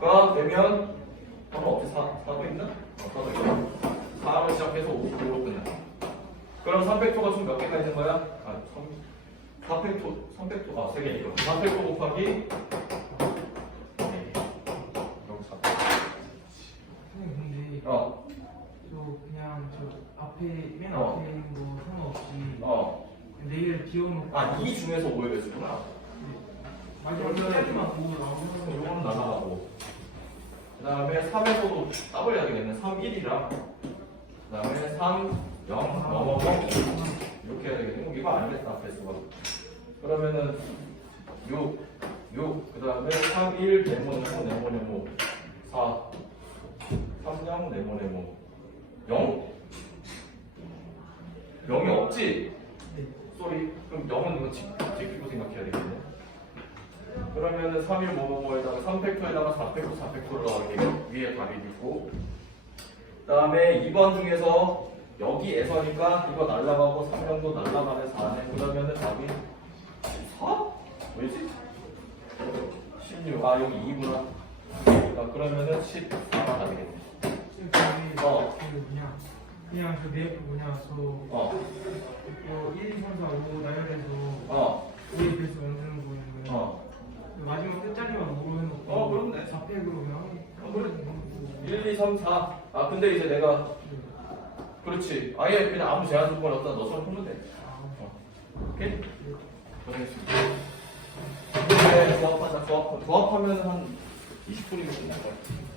경우가 되면 없지? 4도 있나? 4도 있나? 4로 시작해서 5로 끝나. 그럼 3팩토가 총 몇 개가 있는 거야? 3팩토 3개 이거. 3팩토 곱하기 근데 저 그냥 저 앞에 맨 앞에 있는 거 상관없이 내일 비워놓고 2 중에서 5의 배수구나. 마지막 끝까지만 보고 나오면 이거는 나가고. 그 다음에 3에서도 더블 해야 되겠네. 3, 1이랑. 그 다음에 3, 0, 넘어고. 이렇게 해야 되겠네. 이거 아니겠다, 배수가. 그러면은 6, 그 다음에 3, 1, 네모, 3, 4 3영 네모 0? 0이 없지? 네. 쏘리. 그럼 0은 이거 지키고 생각해야 되겠네. 그러면은 3일 뭐뭐뭐에다가 3팩토에다가 4팩토 4팩토를 넣을게요. 위에 답이 있고. 그 다음에 2번 중에서 여기에서니까 이거 날라가고 3명도 날라가면 4네. 그러면은 답이 4? 왜지? 16. 아 여기 2구나. 그러면은 14가 답이겠네. 그냥 그 저 1, 2, 3, 4, 5 나열해서 우리 배수 만드는 거예요. 마지막 끝자리만 모르는 그렇네. 4팩으로 그냥 그래. 1, 2, 3, 4. 아 근데 이제 내가 그렇지. 아예 그냥 아무 제한 조건 없다 너처럼 풀면 돼. 오케이? 고생했습니다. 네, 조합하자. 조합하면 한 20분이면 끝날 거야.